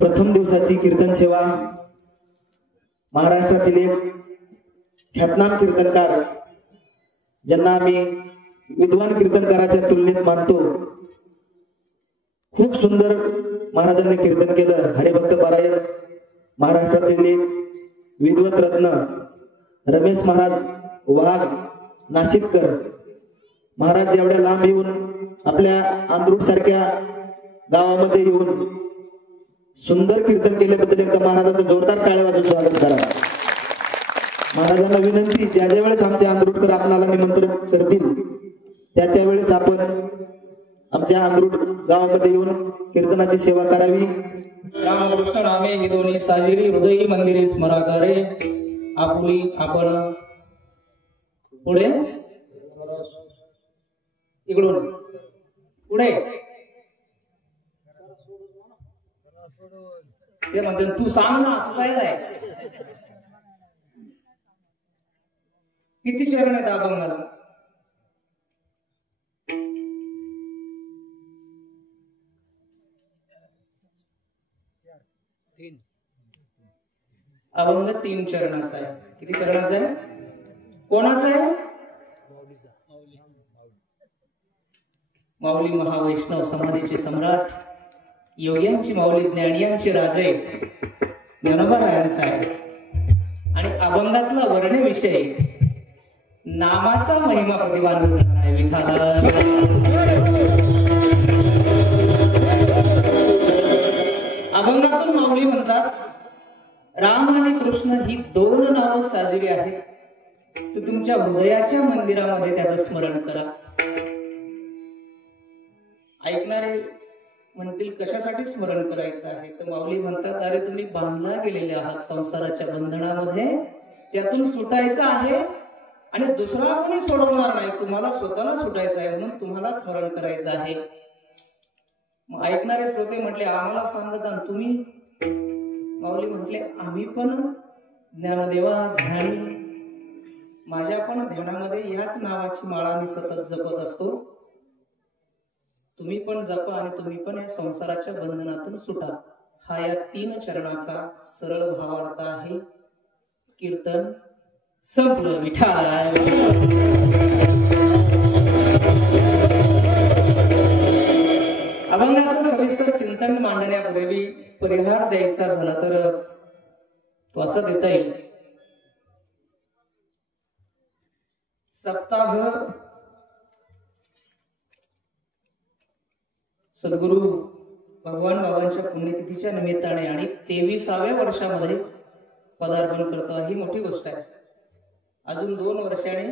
प्रथम दिवसाची कीर्तन सेवा महाराष्ट्रातील एक ख्यातनाम कीर्तनकार, ज्यांना आम्ही विद्वान कीर्तनकाराच्या तुलनेत मानतो, खूप सुंदर महाराजांनी कीर्तन केलं. हरिभक्त पारायण महाराष्ट्रातील एक विद्वत रत्न रमेश महाराज वाघ नाशिककर महाराज एवढ्या लांब येऊन आपल्या आंध्रुड सारख्या गावामध्ये येऊन सुंदर कीर्तन केल्याबद्दल एकदा महाराजांचं जोरदार टाळ्या वाजवून स्वागत करा. महाराजांना विनंती, ज्या ज्या वेळेस आमचे आंध्रुडकर आपणाला निमंत्रण करतील त्यावेळेस आपण आमच्या आंध्रुड गावामध्ये येऊन कीर्तनाची सेवा करावी. रामकृष्ण नामे हे दोन्ही साजिरी हृदयी मंदिरे स्मराकारे आपुली. आपण पुढे इकडून पुढे ते म्हणते तू सांग ना, तू काय जाय किती चरण आहेत अभंगाला? अभंग 3 चरणाचा आहे. किती चरणाचा आहे? कोणाचा आहे? माऊली महावैष्णव समाधीचे सम्राट, योग्यांची माऊली, ज्ञानियांचे राजे ज्ञानोबारायांचा आहे. आणि अभंगातला वर्णविषय नामाचा महिमा प्रतिपादन करणार आहे. विठाला अभंगातून माऊली म्हणतात, राम आणि कृष्ण ही 2 नावं साजिरी आहेत. तर तुमच्या हृदयाच्या मंदिरामध्ये त्याचं स्मरण करा. ऐकणारे म्हणतील कशासाठी स्मरण करायचं आहे? तर माऊली म्हणतात, अरे तुम्ही बांधला गेलेले आहात संसाराच्या बंधनामध्ये, त्यातून सुटायचं आहे आणि दुसरा कोणी सोडवणार नाही, तुम्हाला स्वतःला सुटायचं आहे, म्हणून तुम्हाला स्मरण करायचं आहे. मग ऐकणारे श्रोते म्हटले, आम्हाला सांगता तुम्ही? माऊली म्हटले, आम्ही पण ज्ञानदेवा ध्यानी, माझ्या पण ध्यानामध्ये ह्याच नावाची माळा मी सतत जपत असतो. तुम्ही पण जपा आणि तुम्ही पण या संसाराच्या बंधनातून सुटा. हा या 3 चरणाचा सरळ भावार्थ आहे. कीर्तन संपलं. विठाला अभंगाचं सविस्तर चिंतन मांडण्यापूर्वी परिहार द्यायचा झाला तर तो असा देता येईल. सप्ताह सद्गुरु भगवान बाबांच्या पुण्यतिथीच्या निमित्ताने आणि 23व्या वर्षामध्ये पदार्पण करतो, ही मोठी गोष्ट आहे. अजून 2 वर्षाने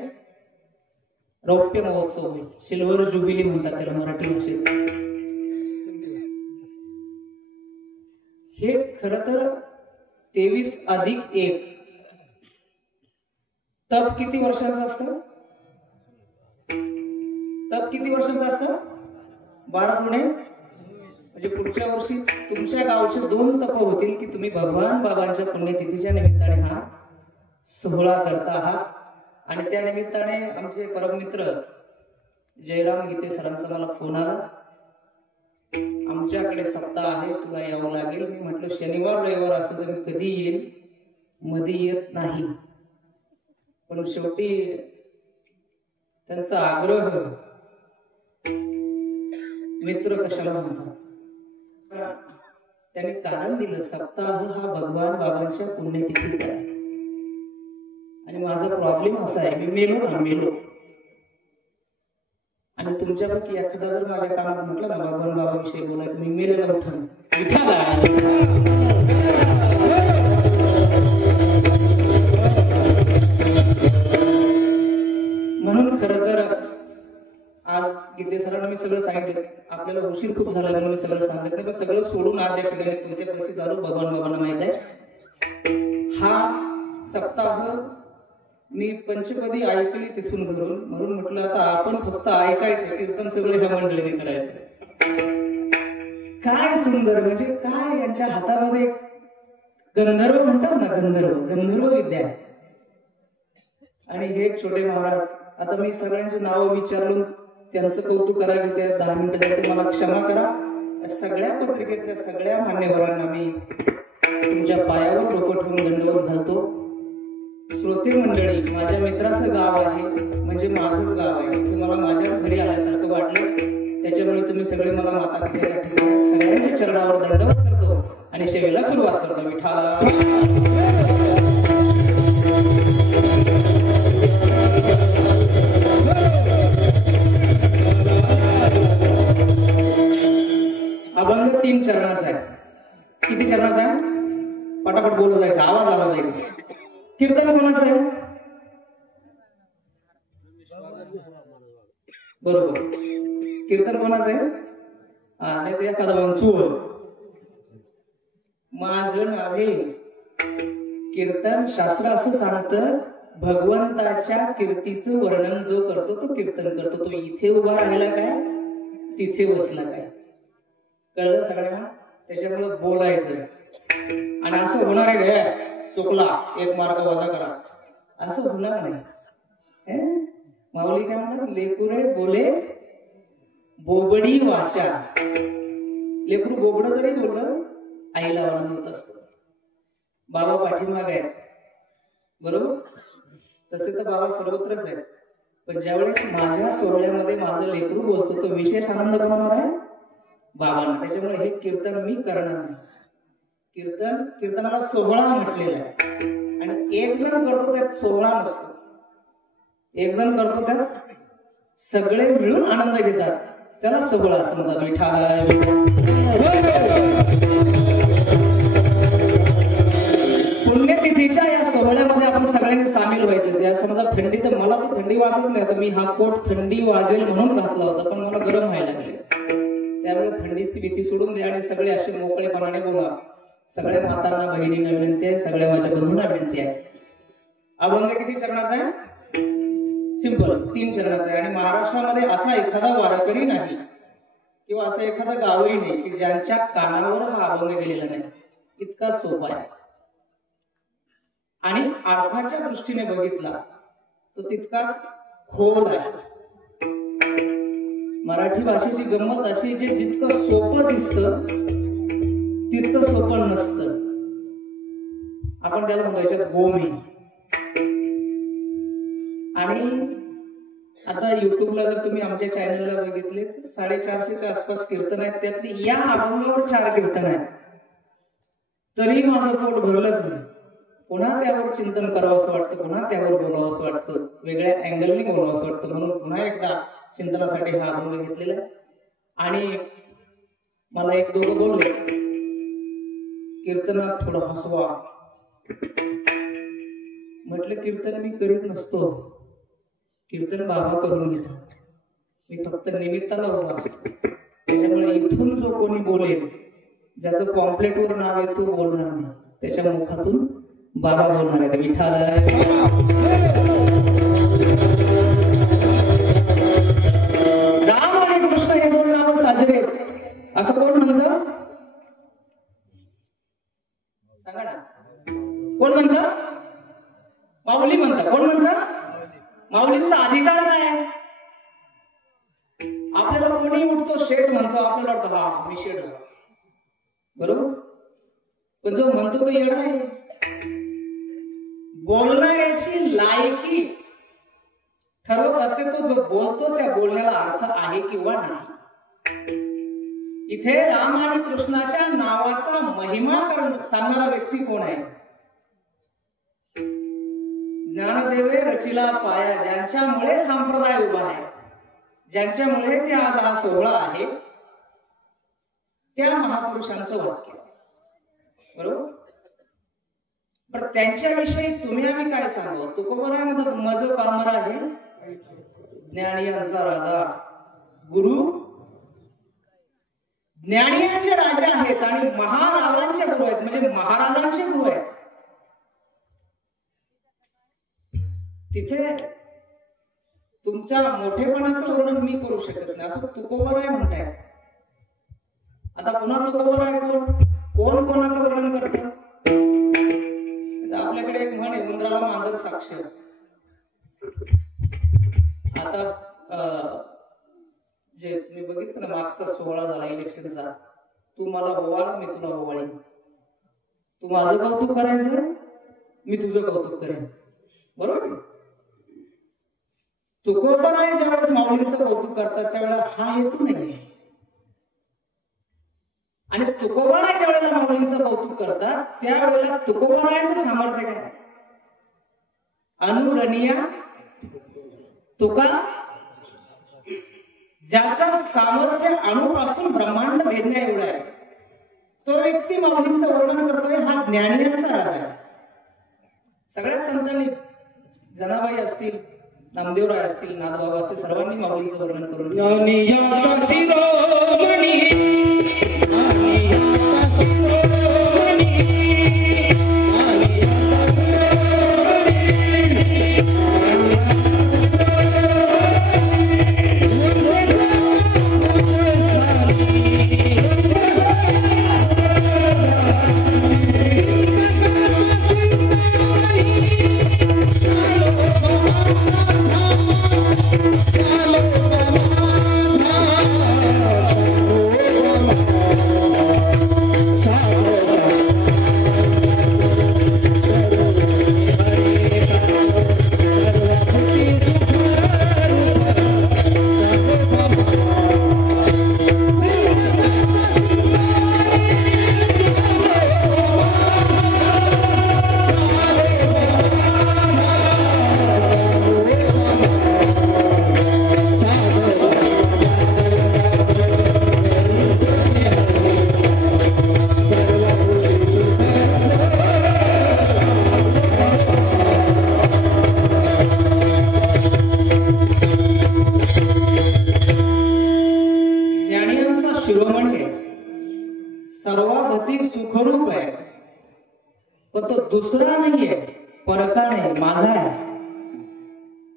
रौप्य महोत्सव होईल. सिल्वर जुबिली म्हणतात त्याला मराठी भाषेत. हे खर तर 23+1 तप किती वर्षाचं असतं? तप किती वर्षाचं असतं? 12 पुणे म्हणजे पुढच्या वर्षी तुमच्या गावचे 2 तप होतील की तुम्ही भगवान बाबांच्या पुण्यतिथीच्या निमित्ताने हा सोहळा करता आहात. आणि त्या निमित्ताने आमचे परममित्र जयराम गीते सरांचा मला फोन आला, आमच्याकडे सप्ताह आहे, तुला यावं लागेल. मी म्हटलं शनिवार रविवार असतो तर मी कधी येईल, मध्ये येत नाही. पण शेवटी त्यांचा आग्रह मित्र कशाला म्हणतात, त्यांनी कारण दिलं, सप्ताह हा भगवान बाबांच्या पुण्यतिथीचा आहे. आणि माझा प्रॉब्लेम असा आहे, मी मेलो आणि तुमच्यापैकी एखादा जर माझ्या कानात म्हटलं ना भगवान बाबाविषयी बोलायचं, मी मेलेला उठण. म्हणून खरं तर आज गीते सरांना मी सगळं सांगितलं, आपल्याला उशीर खूप झाला म्हणून मी सगळं सांगत नाही, पण सगळं सोडून आज या ठिकाणी कोणत्या परिस्थितीत आलो भगवान बाबांना माहित आहे. हा सप्ताह मी पंचपदी ऐकली तिथून घरून, म्हणून म्हटलं आता आपण फक्त ऐकायचं, कीर्तन सगळं ह्या मंडळीने करायचं. काय सुंदर, म्हणजे काय यांच्या हातामध्ये गंधर्व म्हणतात ना, गंधर्व विद्या. आणि हे छोटे महाराज, आता मी सगळ्यांची नावं विचारलो, त्यांचं कौतुक करायला ते 10 मिनिटं जाते, मला क्षमा करा. या सगळ्या पत्रिकेतल्या सगळ्या मान्यवरांना मी तुमच्या पायावर डोकं ठेवून दंडवत घालतो. श्रोते मंडळी, माझ्या मित्राचं गाव आहे म्हणजे माझंच गाव आहे, ते मला माझ्याच घरी आल्यासारखं वाटलं. त्याच्यामुळे तुम्ही सगळे मला माता पित्याच्या ठिकाणी सगळ्यांच्या चरणावर दंडवत करतो आणि सेवेला सुरुवात करतो. विठ्ठल अभंग 3 चरणाचा आहे. किती चरणाचा आहे? पटापट बोलू जायचं, आवाज आला पाहिजे. कीर्तन कोणाचं आहे? बरोबर, कीर्तन कोणाचं आहे? नाही ते एखादा चूळ माझं नावे. कीर्तन शास्त्र असं सांगतं, भगवंताच्या कीर्तीचं वर्णन जो करतो तो कीर्तन करतो. तो इथे उभा राहिला काय, तिथे बसला काय, कळलं सगळ्यांना? त्याच्यामुळे बोलायचं. आणि असं होणार आहे काय, चुकला 1 मार्क वजा करा, असं होणार नाही. माऊली काय म्हणतात, लेकुरे बोले बोबडी वाचा. लेकरू बोबड जरी बोललं आईला आनंद होत असतो. बाबा पाठीमाग आहेत, बरोबर? तसे तर बाबा सर्वत्रच आहेत, पण ज्यावेळेस माझ्या सोहळ्यामध्ये माझं लेकरू बोलतो तो विशेष आनंद बनवणार आहे बाबांना. त्याच्यामुळे हे कीर्तन मी करणार नाही. कीर्तनाला सोहळा म्हटलेला आहे. आणि एक जण करतो त्यात सोहळा नसतो, एक जण करतो त्यात सगळे मिळून आनंद घेतात, त्याला सोहळा असं म्हणतात. पुण्यतिथीच्या या सोहळ्यामध्ये आपण सगळ्यांनी सामील व्हायचं. त्या समजा थंडी, तर मला तर थंडी वाजत नाही, तर मी हा कोट थंडी वाजेल म्हणून घातला होता, पण मला गरम व्हायला लागले. त्यामुळे थंडीची भीती सोडून द्या आणि सगळे असे मोकळेपणाने बोला. सगळ्या मातांना बहिणींना विनंती आहे, सगळ्या माझ्या बंधूंना विनंती आहे. अभंग किती चरणाचा आहे? सिंपल 3 चरणाचा आहे. आणि महाराष्ट्रामध्ये असा एखादा वारकरी नाही किंवा असं एखादं गावही नाही की ज्यांच्या कानावर हा अभंग गेलेला नाही. इतका सोपा आहे आणि अर्थाच्या दृष्टीने बघितला तो तितकाच खोल आहे. मराठी भाषेची गंमत अशी, जे जितकं सोपं दिसतं तितकं सोपं नसतं. आपण त्याला म्हणतो याच्यात गोमी. आणि आता युट्यूबला जर तुम्ही आमच्या चॅनलला बघितले, 450च्या आसपास कीर्तन आहेत, त्यातली या अभंगावर 4 कीर्तन आहेत. तरी माझं पोट भरलंच नाही. पुन्हा त्यावर चिंतन करावं असं वाटतं, पुन्हा त्यावर बोलावं असं वाटतं, वेगळ्या अँगलने बोलावं असं वाटतं. म्हणून पुन्हा एकदा चिंतनासाठी हा अभंग घेतलेला आहे. आणि मला 1-2 बोलले, कीर्तनात थोडं हसवा. म्हटलं कीर्तन मी करीत नसतो, कीर्तन बाबा करून घेतात, मी फक्त निमित्ताला उभा असतो. त्याच्यामुळे इथून जो कोणी बोलेल, ज्याचं पॉम्पलेटवर नाव आहे तो बोलणार नाही, त्याच्या मुखातून बाबा बोलणार आहे. विठ्ठल राम आणि कृष्ण हे 2 नाव साजरे असं कोण म्हणतं? सांगा ना, कोण म्हणतं? माऊली म्हणतं. कोण म्हणतं? माऊलींचा अधिकार काय? आपल्याला कोणी उठतो शेठ म्हणतो, आपल्याला वाटतं हा मी शेठ, बरोबर? पण जो म्हणतो तो येणार आहे. बोलणाऱ्याची लायकी ठरवत असते तो जो बोलतो त्या बोलण्याला अर्थ आहे किंवा नाही. इथे राम आणि कृष्णाच्या नावाचा महिमा सांगणारा व्यक्ती कोण आहे? ज्ञानदेवे रचिला पाया, ज्यांच्यामुळे संप्रदाय उभा आहे, ज्यांच्यामुळे ते आज हा सोहळा आहे, त्या महापुरुषांचं वाक्य, बरोबर? पण त्यांच्याविषयी तुम्ही आम्ही काय सांगू? तुकोबराय म्हणतात, मज पामर आहे ज्ञानियांचा राजा. गुरु ज्ञानियांचे राजा आहेत आणि महाराजांचे गुरु आहेत, म्हणजे महाराजांचे गुरु आहेत. तिथे तुमच्या मोठेपणाचं वर्णन मी करू शकत नाही, असं तुकोबराय म्हणतायत. आता पुन्हा तुकोबराय कोण कोणाचं वर्णन करत? आपल्याकडे एक म्हण आहे, उंदराला मांजर साक्ष. आता जे तुम्ही बघितलं ना मागचं आजचा सोहळा झाला इलेक्शनचा, तू मला ओवाळ, मी तुला ओवाळीन. तू माझं कौतुक करायचं, मी तुझं कौतुक करेन. बरोबर. तुकोबाराय ज्यावेळेस माऊलींचं कौतुक करतात त्यावेळेला हा हेतू नाही. आणि तुकोबाराय ज्यावेळेला माऊलींचं कौतुक करतात त्यावेळेला तुकोबारायांचं सामर्थ्य काय? अनुरणीया तुका, ज्याचं सामर्थ्य अणुपासून ब्रह्मांड भेदण्या एवढं आहे, तो व्यक्ती माऊलींचं वर्णन करतोय. हा ज्ञानियांचा राजा आहे. सगळ्याच संतांनी, जनाबाई असतील, नामदेवराय असतील, नाथबाबा असतील, सर्वांनी माऊलींचं वर्णन करून सुखरूप आहे, पण तो दुसरा नाहीये, परका नाही, माझा आहे.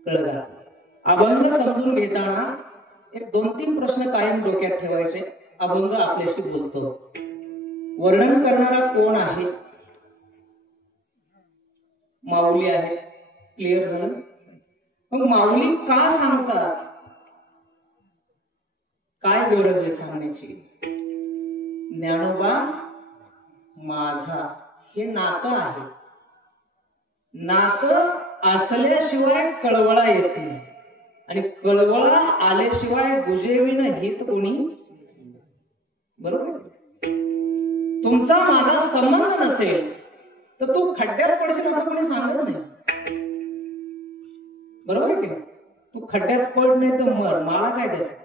कळलं का? अभंग समजून घेताना एक 2-3 प्रश्न कायम डोक्यात ठेवायचे. अभंग आपल्याशी बोलतो, वर्णन करणारा कोण आहे? माऊली आहे. क्लिअर झालं? मग माऊली का सांगतात? काय गरज आहे सांगण्याची? ज्ञानोबा माझा, हे नातं आहे. नातं असल्याशिवाय कळवळा येत नाही, आणि कळवळा आल्याशिवाय गुजेविन हित कोणी. बरोबर. तुमचा माझा संबंध नसेल तर तू खड्ड्यात पडशील असं कोणी सांगत नाही. बरोबर की? तू खड्ड्यात पड नाही तर मर, मला काय त्याचं.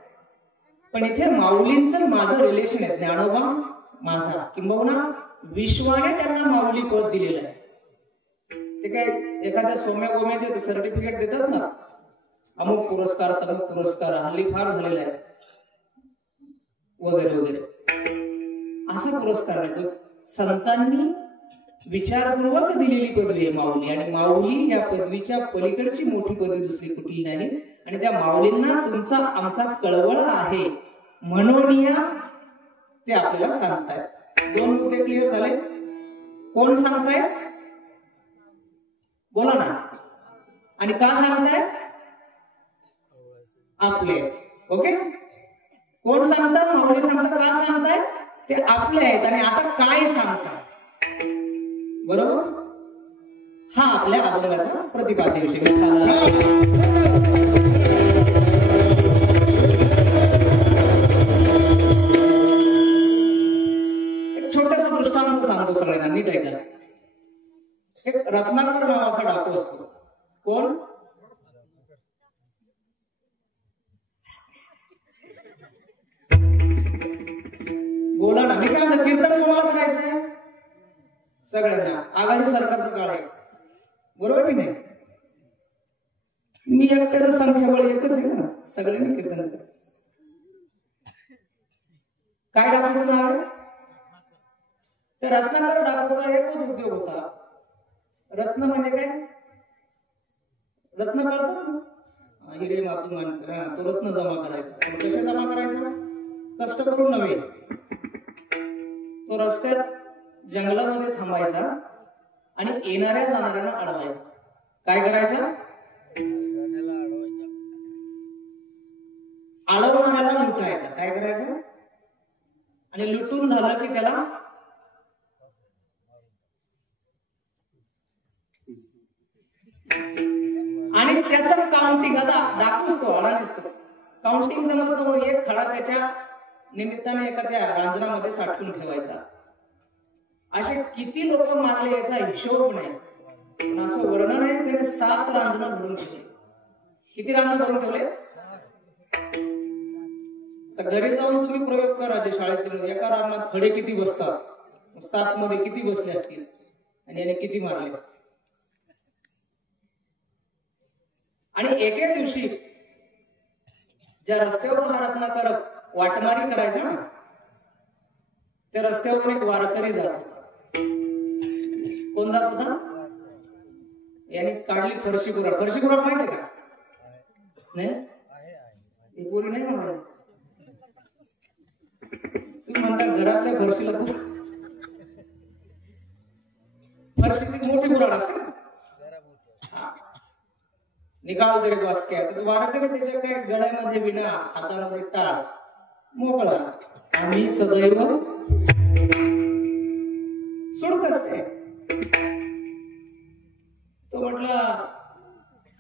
पण इथे माऊलींचं माझं रिलेशन आहे. ज्ञानोबा माझा, किंबहुना विश्वाने त्यांना माऊली पद दिलेलं आहे. ते काय एखाद्या सोम्या गोम्याचे सर्टिफिकेट देतात ना, अमुक पुरस्कार, तमुक पुरस्कार, हल्ली फार झालेला आहे वगैरे वगैरे, असा पुरस्कार आहे. तो संतांनी विचारपूर्वक दिलेली पदवी आहे माऊली. आणि माऊली या पदवीच्या पलीकडची मोठी पदवी दुसरी कुठली नाही. आणि त्या माऊलींना तुमचा आमचा कळवळा आहे म्हणून ते आपल्याला सांगतायत. 2 मुद्दे क्लिअर झाले. कोण सांगताय? बोला ना. आणि का सांगताय? आपले. ओके. कोण सांगतात? माऊली सांगतात. का सांगताय? ते आपले आहेत. आणि आता काय सांगतात? बरोबर. हा आपल्या अभंगाचा प्रतिपाद्य विषय. एक छोटासा दृष्टांत सांगतो सगळ्यांना, नीट ऐका. एक रत्नाकर नावाचा डाकू असतो. कोण? बोला ना. मी काय म्हणतो, कीर्तन कोणाला करायचंय? सगळ्यांना. आघाडी सरकारचं काळ आहे. बरोबर की नाही? मी एकट्याचं संख्याबळ एकच आहे ना, सगळ्यांनी कीर्तन करा. काय डाकूचं नाव आहे? तर रत्नाकर डाकूचा एकच उद्योग होता. रत्न म्हणजे काय? रत्न कळतात ना, हिरे मातू तो रत्न जमा करायचा. कशा जमा करायचा? कष्ट करून नव्हे. तो रस्त्यात जंगलामध्ये थांबायचा आणि येणाऱ्या जाणाऱ्यांना अडवायचा. काय करायचं? अडवणाऱ्याला लुटायचा. काय करायचं? आणि लुटून झालं की त्याला आणि त्याचं काउंटिंग आता दाखवूच तो आला नसतो काउंटिंग जमत म्हणून एक खडा त्याच्या निमित्ताने एखाद्या रांजणामध्ये साठवून ठेवायचा. असे किती लोक मारले याचा हिशोब नाही, पण असं वर्णन आहे त्याने 7 रांजणं भरून ठेवले. किती रांजणं भरून ठेवले? तर घरी जाऊन तुम्ही प्रयोग करा जे शाळेत एका रांगणात खडे किती बसतात, 7 मध्ये किती बसले असतील आणि याने किती मारले असतील. आणि एके दिवशी ज्या रस्त्यावर हा रत्नाकर वाटमारी करायचा ना त्या रस्त्यावरून एक वारकरी जातो. कोण जात होता? याने काढली फरशी कुराड. फरशी कुराड माहिती का? नाही ही पोरी नाही म्हणा. तुम्ही म्हणता घरातल्या फरशीला खूप फरशी ती मोठी कुराड असते ना, निकाल तरी वासक्या तर वारकरी त्याच्या काय गळ्यामध्ये विणा हातामध्ये टाळ मोकळा आम्ही सदैव सोडत असते. तो म्हटला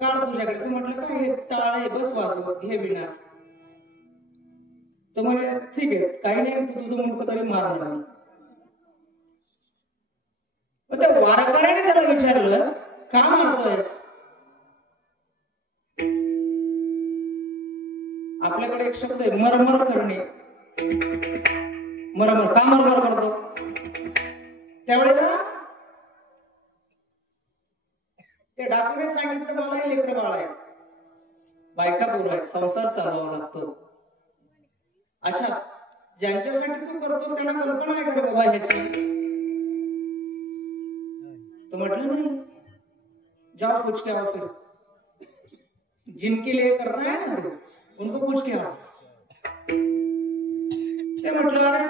काढ तुझ्याकडे. तो म्हटलं काय हे टाळ आहे बस वाजवत हे विणा. तो म्हणे ठीक आहे काही नाही तू तुझं मुलगा तरी मारणार. पण त्या वारकऱ्याने त्याला विचारलं का मारतोयस? आपल्याकडे एक शब्द आहे मरमर करणे. मरमर का मरमर करतो? त्यावेळेला त्या डॉक्टरने सांगितलं मला लेकरं बाळ आहे, बायका पोरं आहेत, संसार चालवावा लागतो. अशा ज्यांच्यासाठी तू करतोस त्यांना कल्पना आहे का बाबा ह्याची? तो म्हटलं नाही. जाओ पूछ के आओ फिर. जिनके लिए करना है ना तो उनको पूछ के आओ. ते म्हटलं अरे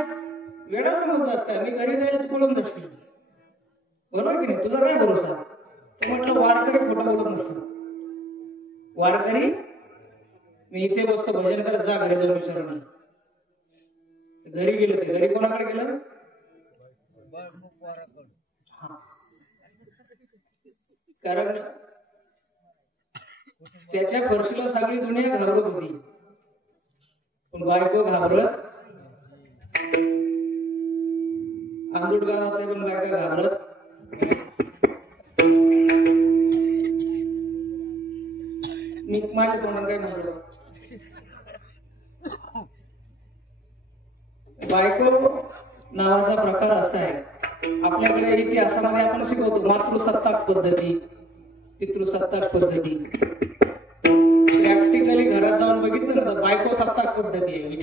वेळा समजलास काय मी घरी जाईल तू बोलून जाशील बरोबर की नाही? तुझा काय भरोसा? तो म्हटलं वारकरी खोटं बोलत नसतं. वारकरी मी इथे बसतो भजन करत जा घरी जाऊन विचारून. घरी गेलो ते घरी कोणाकडे गेलं? कारण त्याच्या फरशीला सगळी दुनिया घाबरत होती पण बायको घाबरत. आंदूड गावातले पण बायका घाबरत. मी माझ्या तोंडात काय म्हणलं बायको नावाचा प्रकार असा आहे. आपल्याकडे इतिहासामध्ये आपण शिकवतो मातृसत्ताक पद्धती पितृसत्ताक पद्धती. प्रॅक्टिकली घरात जाऊन बघितलं ना तर बायको सत्ताक पद्धती आहे.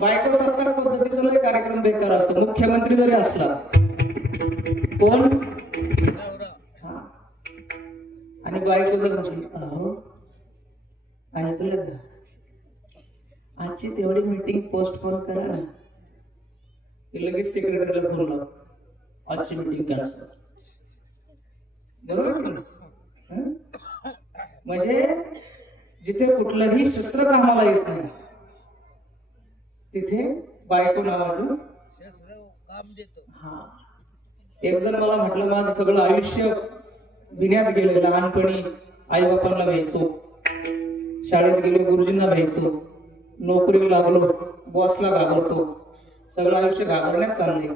बायको सत्ताक पद्धतीचा जरी कार्यक्रम बेकार असतो. मुख्यमंत्री जरी असला कोण आणि बायको जर म्हटली अहो ऐकलं का आजची तेवढी मीटिंग पोस्टपोन करा ना. लगेच सेक्रेटरीला फोन लावतो आजची मीटिंग कॅन्सल. बरोबर म्हणजे जिथे कुठलंही शस्त्र कामाला येत नाही तिथे बायको नावाचं काम देतो. हा एक जण मला म्हटलं माझं सगळं आयुष्य बिन्यात गेलं. लहानपणी आई बापांना भ्यायचो, शाळेत गेलो गुरुजींना भ्यायचो, नोकरीला लागलो बॉसला घाबरतो, सगळं आयुष्य घाबरण्यात चाललंय.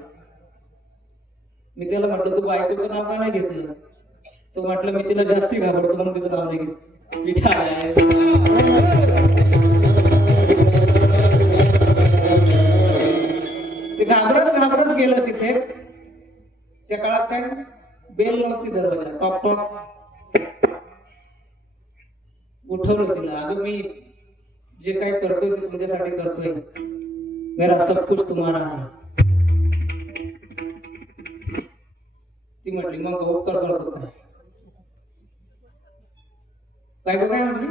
मी त्याला म्हटलं तू बायकोचं नाव का नाही घेतलं? तो म्हटलं मी तिला जास्ती घाबरतो म्हणून तिचं नाव नाही घेतलं. ते घाबरत घाबरत गेलं तिथे. त्या काळात काय बेल नव्हती दरवाजा टॉक टॉक उठवलं तिला. अगं मी जे काय करतोय ते तुमच्यासाठी करतोय, मेरा सब कुछ तुम्हारा है. ती म्हटली मग उपकार करतो काय? काय म्हटली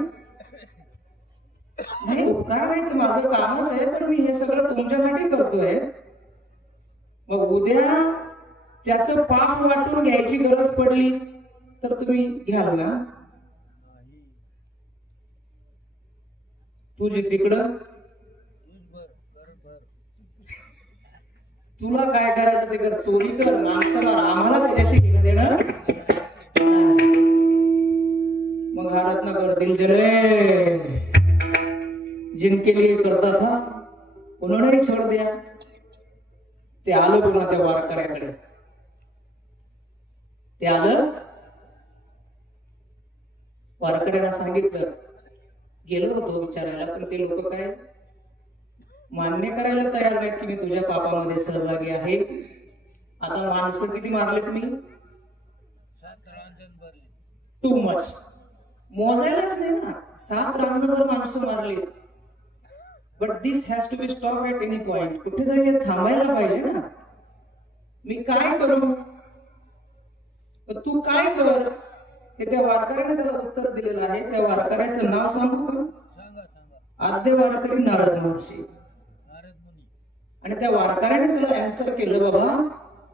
नाही उपकार नाही ते माझं कामच आहे पण मी हे सगळं तुमच्यासाठी करतोय. मग उद्या त्याचं पाप वाटून घ्यायची गरज पडली तर तुम्ही घ्याल ना? तुझी तिकडं तुला काय करायचं ते कर, चोरी कर, माणसाला आम्हाला त्याच्याशी घेणं देणं. मग हा रत्नाकर दिल जले जिनके लिए करता था उन्होंने ही छोड़ दिया. ते आलं पुन्हा त्या वारकऱ्याकडे. ते आलं वारकऱ्यांना सांगितलं, गेलो होतो विचारायला, पण ते लोक काय मान्य करायला तयार नाहीत की मी तुझ्या पापामध्ये सहभागी आहे. आता माणसं किती मारले तुम्ही? Too much. मोजायलाच नाही ना, 7 रांजणभर माणसं मारली. But this has to be stop at any point. कुठेतरी हे थांबायला पाहिजे ना. मी काय करू, तू काय कर, हे त्या वारकऱ्याने त्याला उत्तर दिलेलं आहे. त्या वारकऱ्याचं नाव सांगू? आद्य वारकरी नारद महर्षी. आणि त्या वारकऱ्याने त्याला आन्सर केलं, बाबा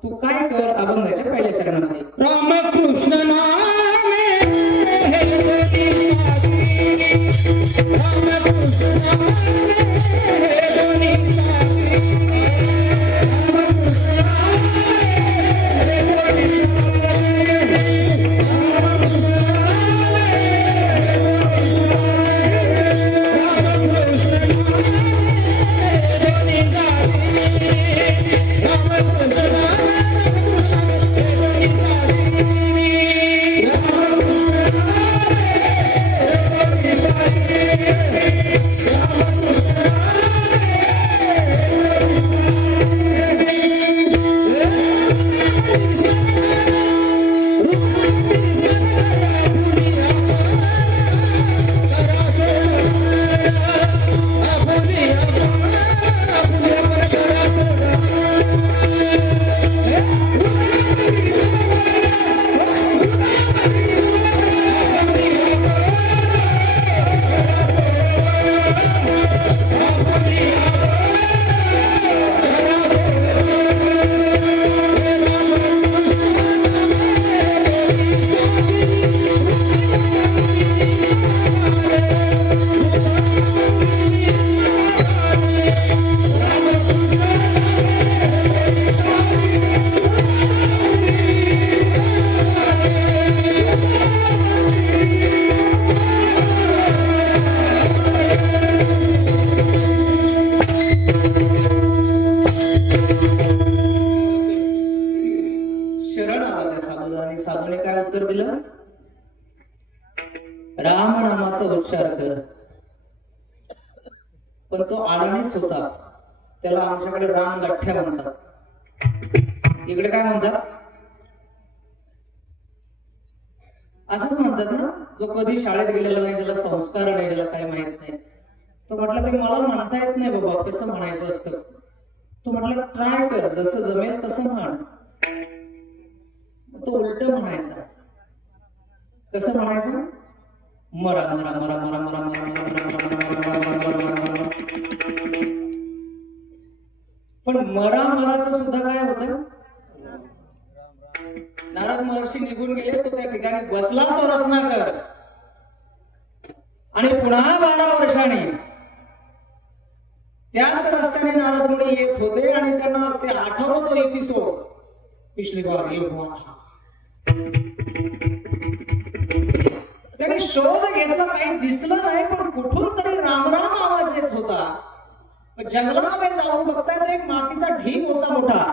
तू काय कर, अभंगाच्या पहिल्या चरणामध्ये रामकृष्ण नामे पण तो अडाणीच होता. त्याला आमच्याकडे राम गठ्ठ्या म्हणतात. इकडे काय म्हणतात? असंच म्हणतात ना. जो कधी शाळेत गेलेला नाही, ज्याला संस्कार नाही, ज्याला काही माहित नाही, तो म्हटलं ते मला म्हणता येत नाही बाबा कसं म्हणायचं असतं. तो म्हटलं ट्राय कर, जसं जमेल तसं म्हण. तो उलट म्हणायचा. कसं म्हणायचं? मरा मरा मरा मरा मरा मरा मरा. पण मरा मराचं सुद्धा काय होतं? नारद महर्षी निघून गेले, तो त्या ठिकाणी बसला तो रत्नाकर. आणि पुन्हा 12 वर्षांनी त्याच रस्त्याने नारद मुनी येत होते आणि त्यांना ते आठवतो एपिसोड. पिछली बार ये हुआ था. त्याने शोध घेतला, काही दिसलं नाही, पण कुठून तरी रामराम आवाज येत होता. जंगलामध्ये जाऊन बघताय तर एक मातीचा ढीग होता मोठा.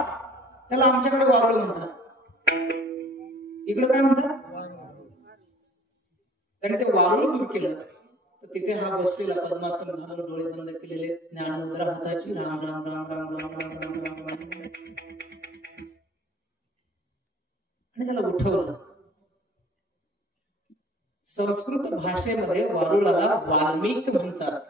त्याला आमच्याकडे वारुळ म्हणतात. इकडे काय म्हणतात? त्याने ते वारुळ दूर केलं. तर तिथे हा बसलेला पद्मासन घालून डोळे बंद केलेले, ज्ञानमुद्रा हाताची, राम राम राम राम राम राम राम राम राम. आणि त्याला उठवलं. संस्कृत भाषेमध्ये वारुळाला वाल्मिक म्हणतात.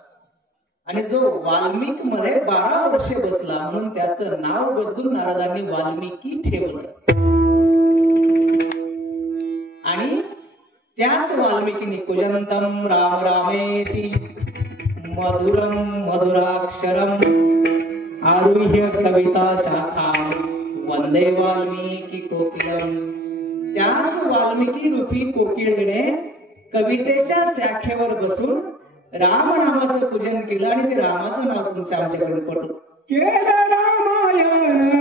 आणि जो वाल्मिक मध्ये 12 वर्षे बसला म्हणून त्याचं नाव बदलून नारदांनी वाल्मिकी ठेवलं. आणि त्याच वाल्मिकीने कुजंतम राम रामेति मधुरम मधुराक्षरम आरुह्य कविता शाखा वंदे वाल्मिकी कोकिलम. त्याच वाल्मिकी रूपी कोकिळेने कवितेच्या शाखेवर बसून राम नामाचं पूजन केलं आणि ते रामाचं नाव तुमच्या आमच्याकडून पडलं. केलं रामायण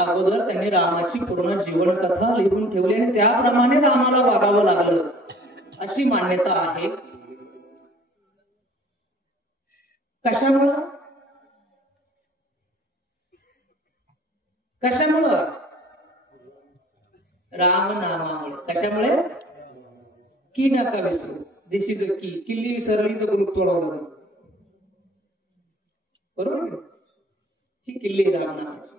अगोदर त्यांनी रामाची पूर्ण जीवनकथा लिहून ठेवली आणि त्याप्रमाणे रामाला वागावं लागलं अशी मान्यता आहे. कशामुळं राम नामामुळे. कशामुळे? की नका विसरू. दिस इज अ की. किल्ली विसरली तर ग्रुप तोडवलं. बरोबर. ही किल्ली राम नामाची.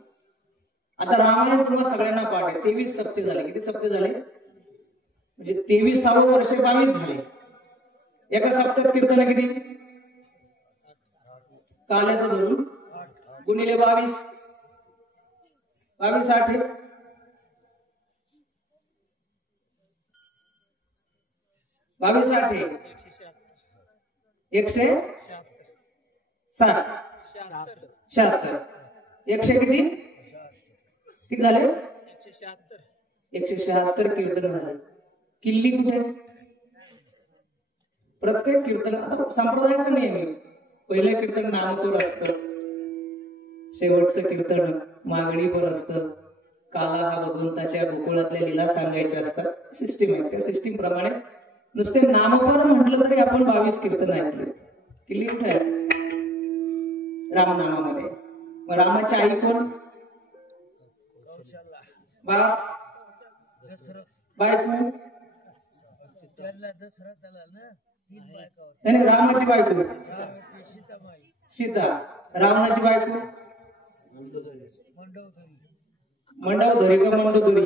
आता रामायण तुम्हाला सगळ्यांना पाठ आहे. 23 सप्ते झाले. किती सप्ते झाले? म्हणजे 23वे वर्ष 22 झाले. एका सप्त्यात कीर्तन किती? काल्याचं धरून गुणिले 22. 22 8 22 8 160 76 100 किती झाले? 176 कीर्तन झाले. किल्ली कुठे? प्रत्येक कीर्तन आता संप्रदायाचा नियम आहे. पहिलं कीर्तन नामतोर असतं, शेवटचं कीर्तन मागणीपर असतं. काला हा भगवंताच्या गोकुळातल्या लीला सांगायच्या असतात. सिस्टीम आहे. त्या सिस्टीम प्रमाणे नुसते नामपर म्हटलं तरी आपण 22 कीर्तन ऐकले. किल्ली कुठे आहे? रामनामामध्ये. मग रामाची आई कोण? बायको. त्याने रामाची बायको सीता. रावणाची बायको मंडवधरी का मंडोदरी?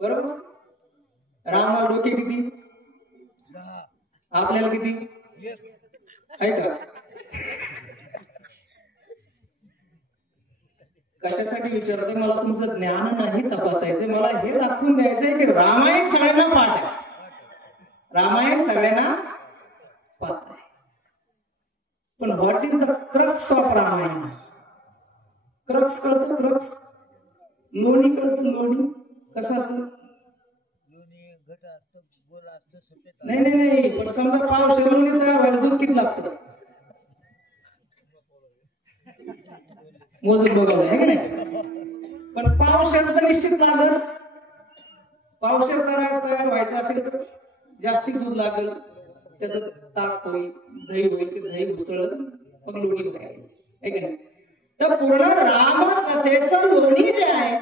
बरोबर. रामाला डोके किती? आपल्याला किती आहे का? कशासाठी विचारते? मला तुमचं ज्ञान नाही तपासायचं. मला हे दाखवून द्यायचंय की रामायण सगळ्यांना पाठ आहे. रामायण सगळ्यांना पाठ आहे. पण what is the crux of Ramayana? Crux कळतं? क्रक्स. लोणी कळतं? लोणी कसं असतं? नाही. पण समजा पाव शिरवणी तयार व्हायला दूध किती लागतं? मोजून बघायला आहे की नाही? पण पावशेर तर निश्चित लागल. पावशेर तयार व्हायचं असेल तर जास्ती दूध लागल. त्याचं ताक होईल, दही होईल. ते दही घुसळत मग लोणी आहे की नाही? तर पूर्ण रामकथेचं लोणी जे आहे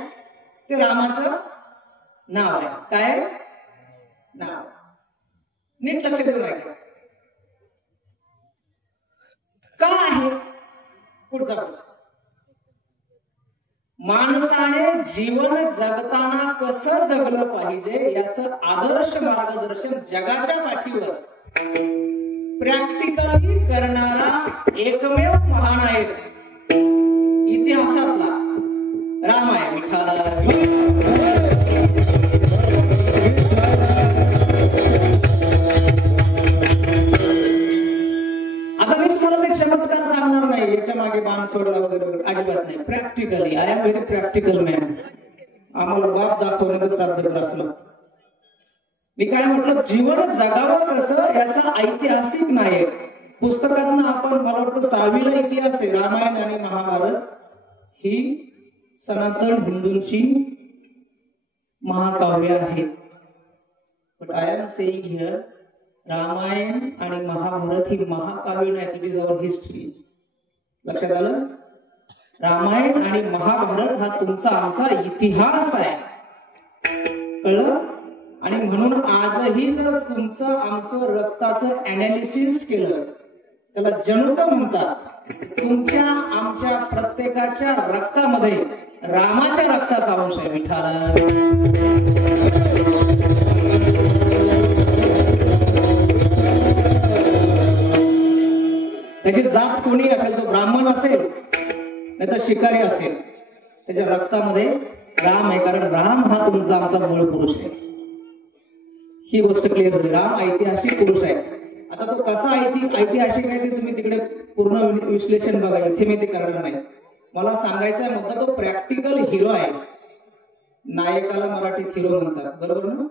ते रामाचं नाव आहे. काय नाव? नीट लक्ष देऊन ऐका. का आहे? पुढचा प्रश्न. माणसाने जीवन जगताना कसं जगलं पाहिजे याचं आदर्श मार्गदर्शन जगाच्या पाठीवर प्रॅक्टिकली करणारा एकमेव महानायक इतिहासातला राम आहे. आता मी तुम्हाला ते चमत्कार सांगणार नाही. याच्या मागे बाण सोडला वगैरे अजिबात नाही. Practically. I am very practical man. आम्हाला बाप दाखवण्याचं श्राद्ध कर असलं. मी काय म्हटलं? जीवन जगावं कसं याचा ऐतिहासिक नायक पुस्तकातनं आपण, मला वाटतं 6वीला इतिहास आहे, रामायण आणि महाभारत ही सनातन हिंदूंची महाकाव्य आहेत. But I am saying here, Ramayana आणि महाभारत ही महाकाव्य नाही, इट इज अवर हिस्ट्री. लक्षात आलं? रामायण आणि महाभारत हा तुमचा आमचा इतिहास आहे, कळलं? आणि म्हणून आजही जर तुमचं आमचं रक्ताचं अनालिसिस केलं, त्याला जनुक म्हणतात. तुमच्या आमच्या प्रत्येकाच्या रक्तामध्ये रामाच्या रक्ताचा अंश आहे. विठाला त्याची जात कोणी असेल, तो ब्राह्मण असेल नाही तर शिकारी असेल, त्याच्या रक्तामध्ये राम आहे, कारण राम हा तुमचा आमचा मूळ पुरुष आहे. ही गोष्ट क्लिअर झाली. राम ऐतिहासिक पुरुष आहे. आता तो कसा ऐतिहासिक आहे ते तुम्ही तिकडे पूर्ण विश्लेषण बघा, इथे मी ते करणार नाही. मला सांगायचा मुद्दा, तो प्रॅक्टिकल हिरो आहे. नायकाला मराठीत हिरो म्हणतात, बरोबर ना?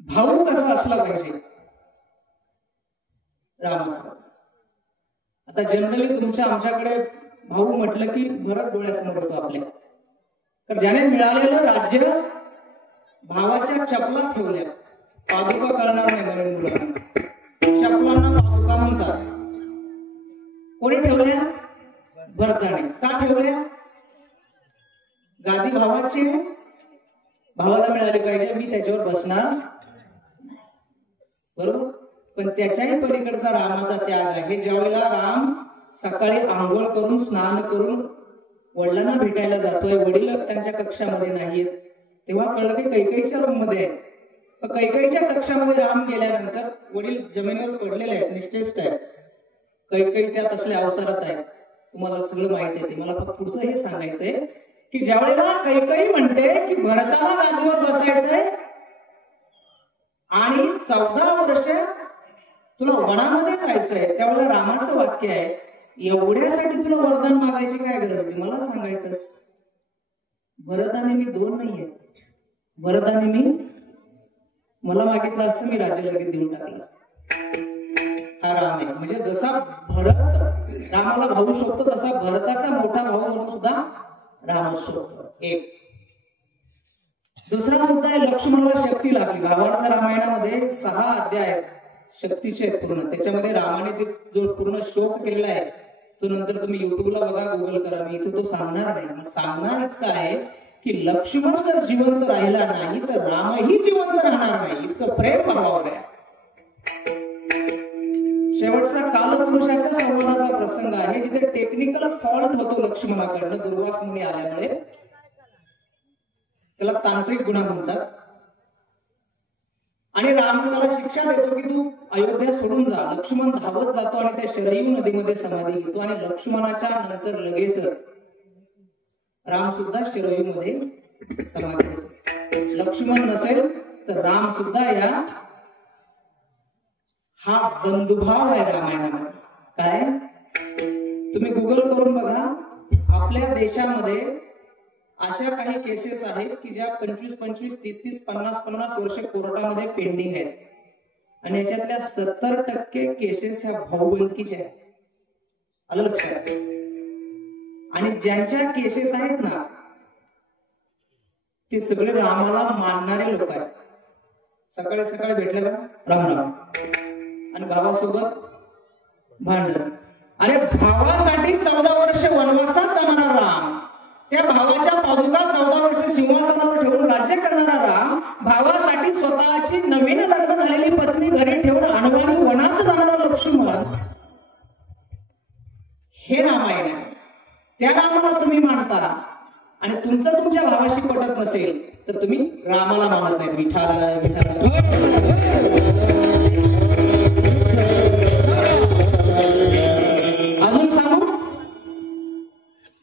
भाऊ कसा असला पाहिजे? राम असला. आता जनरली तुमच्या आमच्याकडे भाऊ म्हटलं की भरत डोळ्यासमोर येतो आपल्या. तर ज्याने मिळालेलं राज्य भावाच्या चपला ठेवल्या, पादुका कळणार नाही नवीन मुलांना, चपलांना पादुका म्हणतात. कोणी ठेवल्या? भरताने. का ठेवल्या? गादी भावाची, भावाला मिळाली पाहिजे, मी त्याच्यावर बसणार, बरोबर? पण त्याच्याही पलीकडचा रामाचा त्याग आहे. ज्यावेळेला राम सकाळी आंघोळ करून स्नान करून वडिलांना भेटायला जातोय, वडील त्यांच्या कक्षामध्ये नाहीयेत, तेव्हा कळलं की कैकेयीच्या रूम मध्ये आहेत. कैकेयीच्या कक्षामध्ये राम गेल्यानंतर वडील जमिनीवर पडलेले आहेत, निश्चेष्ट आहेत. कैकेयी त्या तसल्या अवतारात आहेत, तुम्हाला सगळं माहिती आहे. मला फक्त पुढचं हे सांगायचंय की ज्यावेळेला कैकेयी म्हणते की भरताला गादीवर बसायचंय आणि 14 वर्ष तुला वनामध्ये जायचंय, त्यावेळेला रामाचं वाक्य आहे, एवढ्यासाठी तुला वरदान मागायची काय गरज होती? मला सांगायचं, वरदाने मी 2 नाहीये, वरदाने मी, मला मागितलं असतं मी राज्य लगेच देऊन टाकलं असतं. हा राम आहे. म्हणजे जसा भरत रामाला भाऊ शोधतो, तसा भरताचा मोठा भाऊ म्हणून सुद्धा राम शोधतो. एक. दुसरा मुद्दा आहे, लक्ष्मणाला शक्ती लागली. भावार्थ रामायणामध्ये 6 अध्याय आहेत, शक्तीचे आहेत पूर्ण. त्याच्यामध्ये रामाने ते जो पूर्ण शोक केलेला आहे तो नंतर तुम्ही युट्यूबला बघा, गुगल करा, मी इथे तो सांगणार नाही. सांगणार इतकं आहे की लक्ष्मण जर जिवंत राहिला नाही तर रामही जिवंत राहणार नाही, इतकं प्रेम भावावर आहे. शेवटचा कालपुरुषाच्या संवादाचा प्रसंग आहे, जिथे टेक्निकल फॉल्ट होतो लक्ष्मणाकडनं दुर्वास मुनी आल्यामुळे. त्याला तांत्रिक गुन्हा म्हणतात. आणि राम त्याला शिक्षा देतो की तू अयोध्या सोडून जा. लक्ष्मण धावत जातो आणि त्या शरयू नदीमध्ये समाधी घेतो. आणि लक्ष्मणाच्या नंतर लगेचच राम सुद्धा शरयू मध्ये समाधी घेतो. लक्ष्मण नसेल तर राम सुद्धा या, हा बंधुभाव आहे रामायणामध्ये. काय तुम्ही गुगल करून बघा, आपल्या देशामध्ये अशा काही केसेस आहेत की ज्या 25, 30, 50 वर्ष कोर्टामध्ये पेंडिंग आहेत. आणि याच्यातल्या 70% केसेस ह्या भाऊबंदकीच्या आहेत. आलं लक्षात? आणि ज्यांच्या केसेस आहेत ना, ते सगळे रामाला मानणारे लोक आहेत. सकाळी सकाळी भेटले का राम राम, आणि भावासोबत भांडण. अरे भावासाठी 14 वर्ष वनवासात जाणारा राम, त्या भावाच्या पादुका 14 वर्ष सिंहासनावर ठेवून राज्य करणारा राम, भावासाठी स्वतःची नवीन लग्न झालेली पत्नी घरी ठेवून अनवाणी वनात जाणारा लक्ष्मण, हे रामायण आहे. त्या रामाला तुम्ही मानता आणि तुमचं तुमच्या भावाशी पटत नसेल तर तुम्ही रामाला मानत नाही. विठाला अजून सांगू,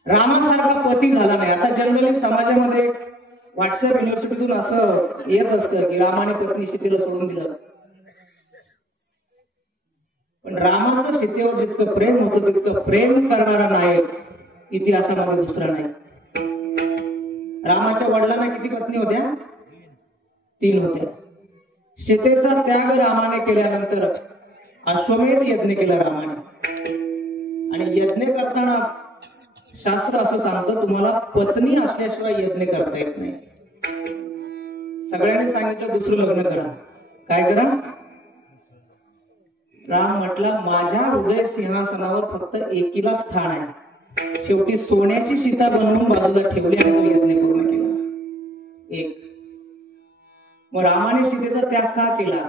रामासारखा पती झाला नाही. आता जनरली समाजामध्ये व्हॉट्सअप युनिव्हर्सिटीतून असं येत असतं की रामाने पत्नी सीतेला सोडून दिलं. पण रामाचं सीतेवर जितकं प्रेम होतं तितकं प्रेम करणारा नायक इतिहासामध्ये दुसरा नाही. रामाच्या वडिलांना किती पत्नी होत्या? 3 होत्या. सीतेचा त्याग रामाने केल्यानंतर अश्वमेध यज्ञ केला रामाने. आणि यज्ञ करताना शास्त्र असं सांगतं तुम्हाला पत्नी असल्याशिवाय यज्ञ करता येत नाही. सगळ्यांनी सांगितलं दुसरं लग्न करा. काय करा? राम म्हटला माझ्या हृदय सिंहासनावर फक्त एकीला स्थान आहे. शेवटी सोन्याची सीता बनवून बाजूला ठेवली आणि तो यज्ञ पूर्ण केला. एक. मग रामाने सीतेचा त्याग का केला?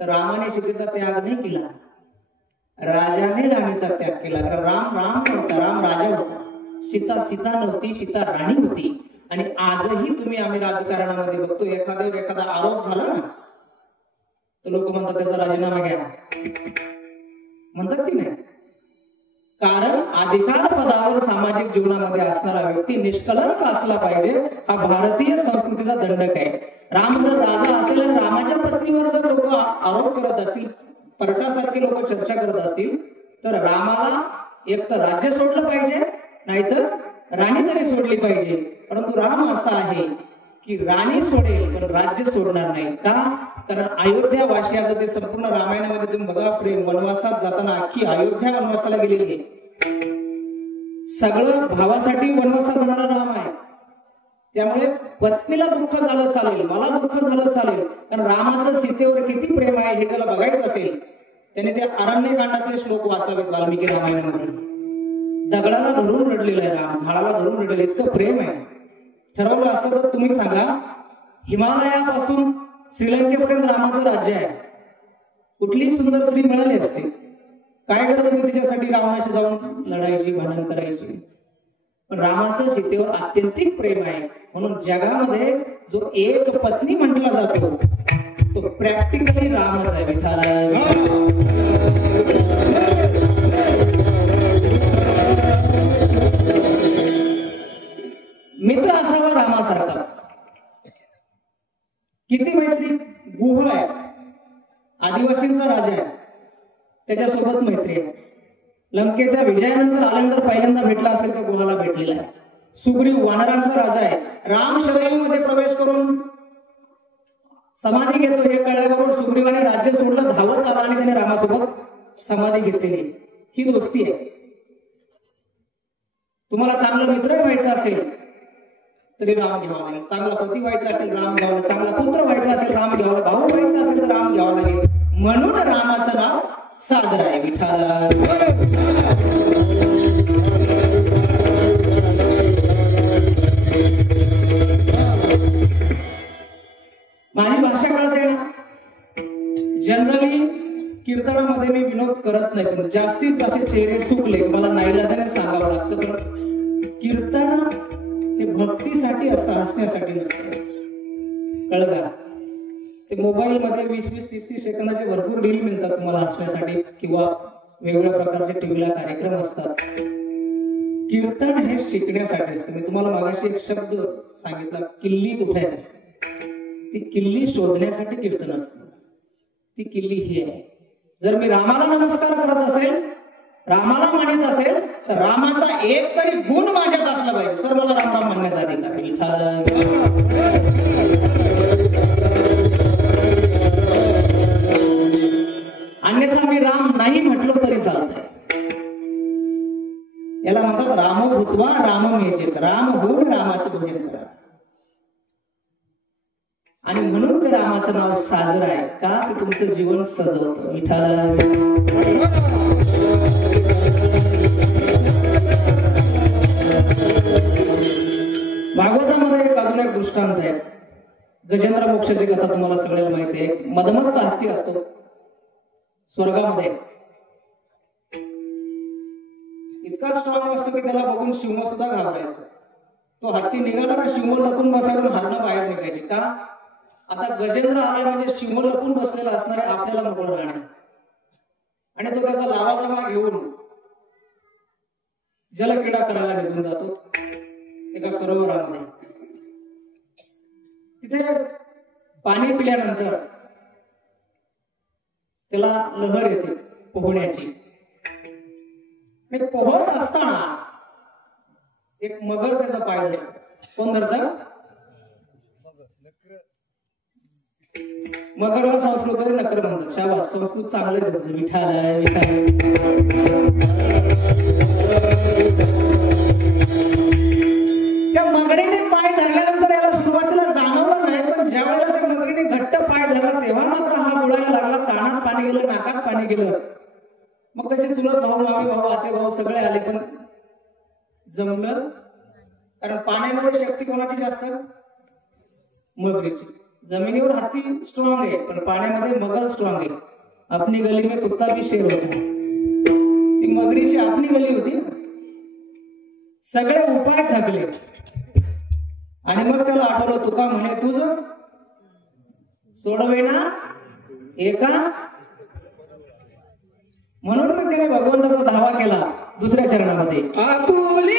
तर रामाने सीतेचा त्याग नाही केला, राजाने राणीचा त्याग केला. कारण राम नव्हता, राम राजा होता. सीता नव्हती, सीता राणी होती. आणि आजही तुम्ही आम्ही राजकारणामध्ये बघतो एखादा आरोप झाला ना तर लोक म्हणतात त्याचा राजीनामा घ्या, म्हणतात की नाही? कारण अधिकार पदावर सामाजिक जीवनामध्ये असणारा व्यक्ती निष्कलंक असला पाहिजे, हा भारतीय संस्कृतीचा दंडक आहे. राम जर राजा असेल आणि रामाच्या पत्नीवर जर लोक आरोप करत असतील, परटासारखे लोक चर्चा करत असतील, तर रामाला एक तर राज्य सोडलं पाहिजे, नाहीतर राणी तरी सोडली पाहिजे. परंतु राम असा आहे की राणी सोडेल पण राज्य सोडणार नाही. का? कारण अयोध्या वासियाचं ते संपूर्ण रामायणामध्ये तुम्ही बघा, प्रेम वनवासात जाताना अख्खी अयोध्या वनवासाला गेलेली आहे. सगळं भावासाठी वनवासात जाणारा राम आहे. त्यामुळे पत्नीला दुःख झालं चालेल, मला दुःख झालं चालेल, कारण रामाचं सीतेवर किती प्रेम आहे हे ज्याला बघायचं असेल त्याने ते अरण्यकांडातले श्लोक वाचावेत वाल्मिकी रामायणामध्ये. दगडाला धरून रडलेलं आहे राम, झाडाला धरून रडलेलं, इतकं प्रेम आहे. ठरवलं असतं तर तुम्ही सांगा, हिमालयापासून श्रीलंकेपर्यंत रामाचं राज्य आहे, कुठली सुंदर स्त्री मिळाली असते? काय गरज होती तिच्यासाठी रावणाशी जाऊन लढायची, भांडण करायची? पण रामाचं सीतेवर अत्यंतिक प्रेम आहे. म्हणून जगामध्ये जो एक पत्नी म्हटला जातो तो प्रॅक्टिकली रामच आहे. मित्र असावा रामासारखा. किती मैत्री? गुह आहे, आदिवासींचा राजा आहे, त्याच्यासोबत मैत्री आहे. लंकेच्या विजयानंतर आल्यानंतर पहिल्यांदा भेटला असेल तर गुहाला भेटलेला आहे. सुग्रीव वानरांचा राजा आहे. राम शरयूमध्ये प्रवेश करून समाधी घेतो हे कळल्याबरोबर सुग्रीवाने राज्य सोडलं, धावत आला आणि त्याने रामासोबत समाधी घेतलेली. ही दोस्ती आहे. तुम्हाला चांगलं मित्र व्हायचं असेल तरी राम घ्यावा लागेल, चांगला पती व्हायचा असेल राम घ्यावा लागेल, चांगला पुत्र व्हायचा असेल राम घ्यावा लागेल, भाऊ व्हायचा असेल तर राम घ्यावा लागेल. म्हणून रामाचं नाव साजरा आहे. विठ्ठल माझी भाषा कळते ना. जनरली कीर्तनामध्ये मी विनोद करत नाही, पण जास्तीत असे चेहरे सुकले की मला नाईलाजाने सांगावं लागतं. तर कीर्तन हे भक्तीसाठी असतं, हसण्यासाठी नसतं. कळलं का? ते मोबाईल मध्ये 20-30 सेकंदाचे भरपूर रील मिळतात तुम्हाला हसण्यासाठी, किंवा वेगवेगळ्या प्रकारचे टीव्हीला कार्यक्रम असतात. कीर्तन हे शिकण्यासाठी असतं. मी तुम्हाला मागाशी एक शब्द सांगितला, किल्ली कुठे आहे? ती किल्ली शोधण्यासाठी कीर्तन असतं. ती किल्ली ही आहे. जर मी रामाला नमस्कार करत असेल, रामाला मानित असेल, तर रामाचा एक तरी गुण माझ्यात असला पाहिजे, तर मला राम राम म्हणण्याचा अधिकार आहे. अन्यथा मी राम नाही म्हटलो तरी चालतंय. याला म्हणतात राम भूत्वा राम मेजेत, राम होऊन रामाचं भजन करा. आणि म्हणून ते रामाचं नाव साजरं आहे. का? ते तुमचं जीवन सजवतं. विठाला भागवतामध्ये अजून एक दृष्टांत आहे. गजेंद्र मोक्षाची कथा तुम्हाला सगळ्यांना माहिती आहे. मदमस्त हत्ती असतो स्वर्गामध्ये, इतका स्ट्रॉंग असतो की त्याला बघून शिव सुद्धा घाबरायचं. तो हत्ती निघाला ना, शिव लपून बसायचं, हरणं बाहेर निघायची. का? आता गजेंद्र आले म्हणजे शिव लपून बसलेला असणारे आपल्याला मोकळं राहणार. आणि तो त्याचा लावाजमा घेऊन जलक्रीडा करायला निघून जातो एका सरोवरामध्ये. तिथे पाणी पिल्यानंतर त्याला लहर येते पोहण्याची. पोहत असताना एक मगर त्याचा पाय धरतो. कोण धरतं? मगरला संस्कृतमध्ये नकर म्हणतात. शाबास, संस्कृत चांगलं आहे तुमचं. विठालाय विठालाय. त्या मगरीने पाय धरल्यानंतर याला सुरुवातीला जाणवलं नाही, पण ज्या वेळेला त्या मगरीने घट्ट पाय धरला तेव्हा मात्र हा बुडायला लागला. कानात पाणी गेलं, नाकात पाणी गेलं. मग त्याचे चुलत भाऊ, मामी भाऊ, आते भाऊ सगळे आले, पण जमलं. कारण पाण्यामध्ये शक्ती कोणाची जास्त? मगरीची. जमिनीवर हाती स्ट्रॉंग आहे, पण पाण्यामध्ये मगर स्ट्रॉंग आहे. अपनी गली में कुत्ता भी शेर होता. ती मगरीची आपली गली होती ना. सगळे उपाय थकले आणि मग त्याला आठवलं, तुका म्हणे तुझं सोडवेना एका. म्हणून मग त्याने भगवंताचा धावा केला दुसऱ्या चरणामध्ये. आपुली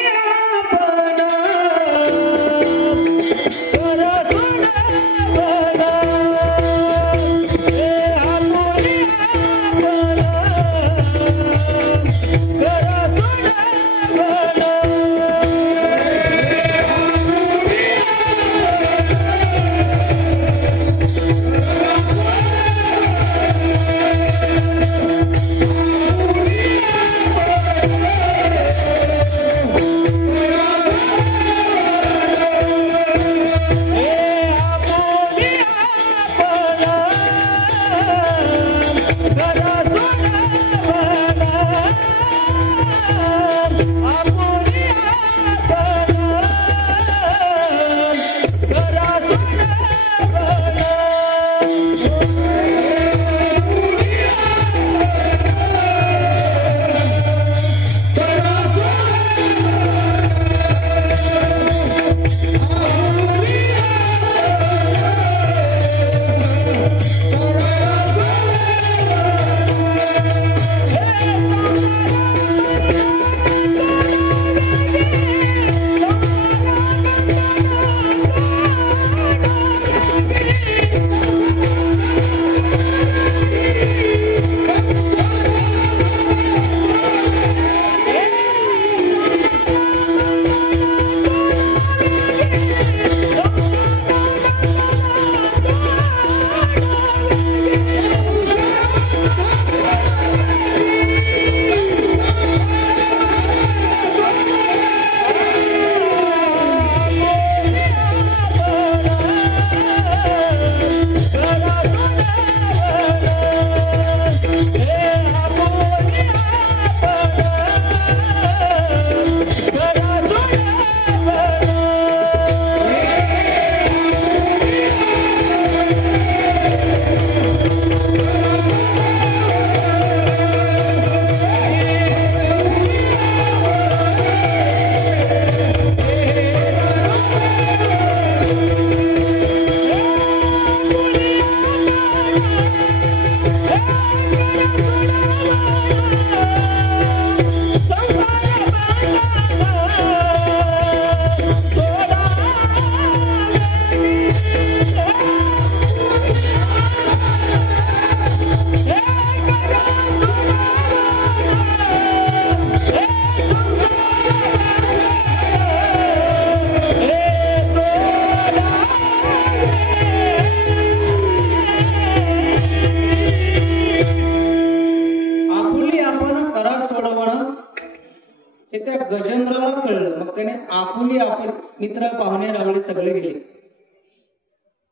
गजेंद्राला कळलं. मग त्याने आपुली आपण मित्र पाहुणे रावळे सगळे गेले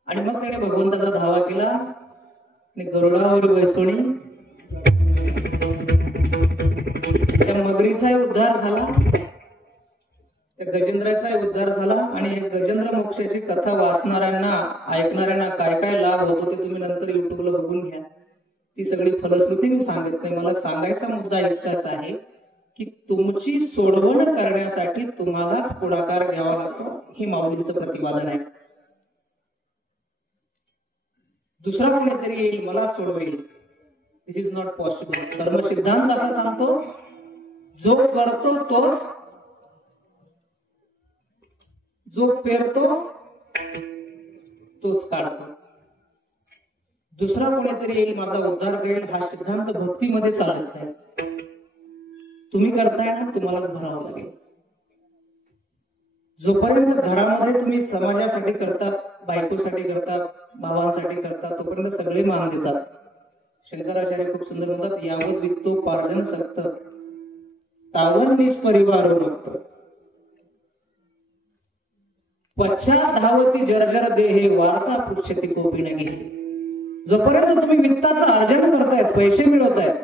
आणि मग त्याने भगवंताचा धावा केला आणि गरुडावर बसवणी त्या मगरीचा उद्धार झाला, त्या गजेंद्राचा उद्धार झाला. आणि गजेंद्र मोक्षाची कथा वाचणाऱ्यांना ऐकणाऱ्यांना काय काय लाभ होतो ते तुम्ही नंतर युट्यूबला बघून घ्या. ती सगळी फलश्रुती मी सांगत नाही. मला सांगायचा मुद्दा इतकाच आहे की तुमची सोडवण करण्यासाठी तुम्हालाच पुढाकार घ्यावा लागतो. हे माऊलींचं प्रतिपादन आहे. दुसरा कोणीतरी येईल मला सोडवेल, दिस इज नॉट पॉसिबल. धर्म सिद्धांत असा सांगतो, जो करतो तोच, जो पेरतो तोच काढतो. दुसरा कोणीतरी येईल माझा उद्धार करेल, हा सिद्धांत भक्तीमध्ये चालत नाही. तुम्ही करताय ना, तुम्हालाच भरावं लागेल. जोपर्यंत घरामध्ये तुम्ही समाजासाठी करता, बायकोसाठी करता, भावांसाठी करता, तोपर्यंत सगळे मान देतात. शंकराचार्य खूप सुंदर म्हणतात, यावत वित्तोपार्जन सक्त तावन निष्परिवार भक्त पश्चात धावती जर्जर देहे वार्ता पृच्छती कोपी न गेली. जोपर्यंत तुम्ही वित्ताचं अर्जन करतायत, पैसे मिळवतायत,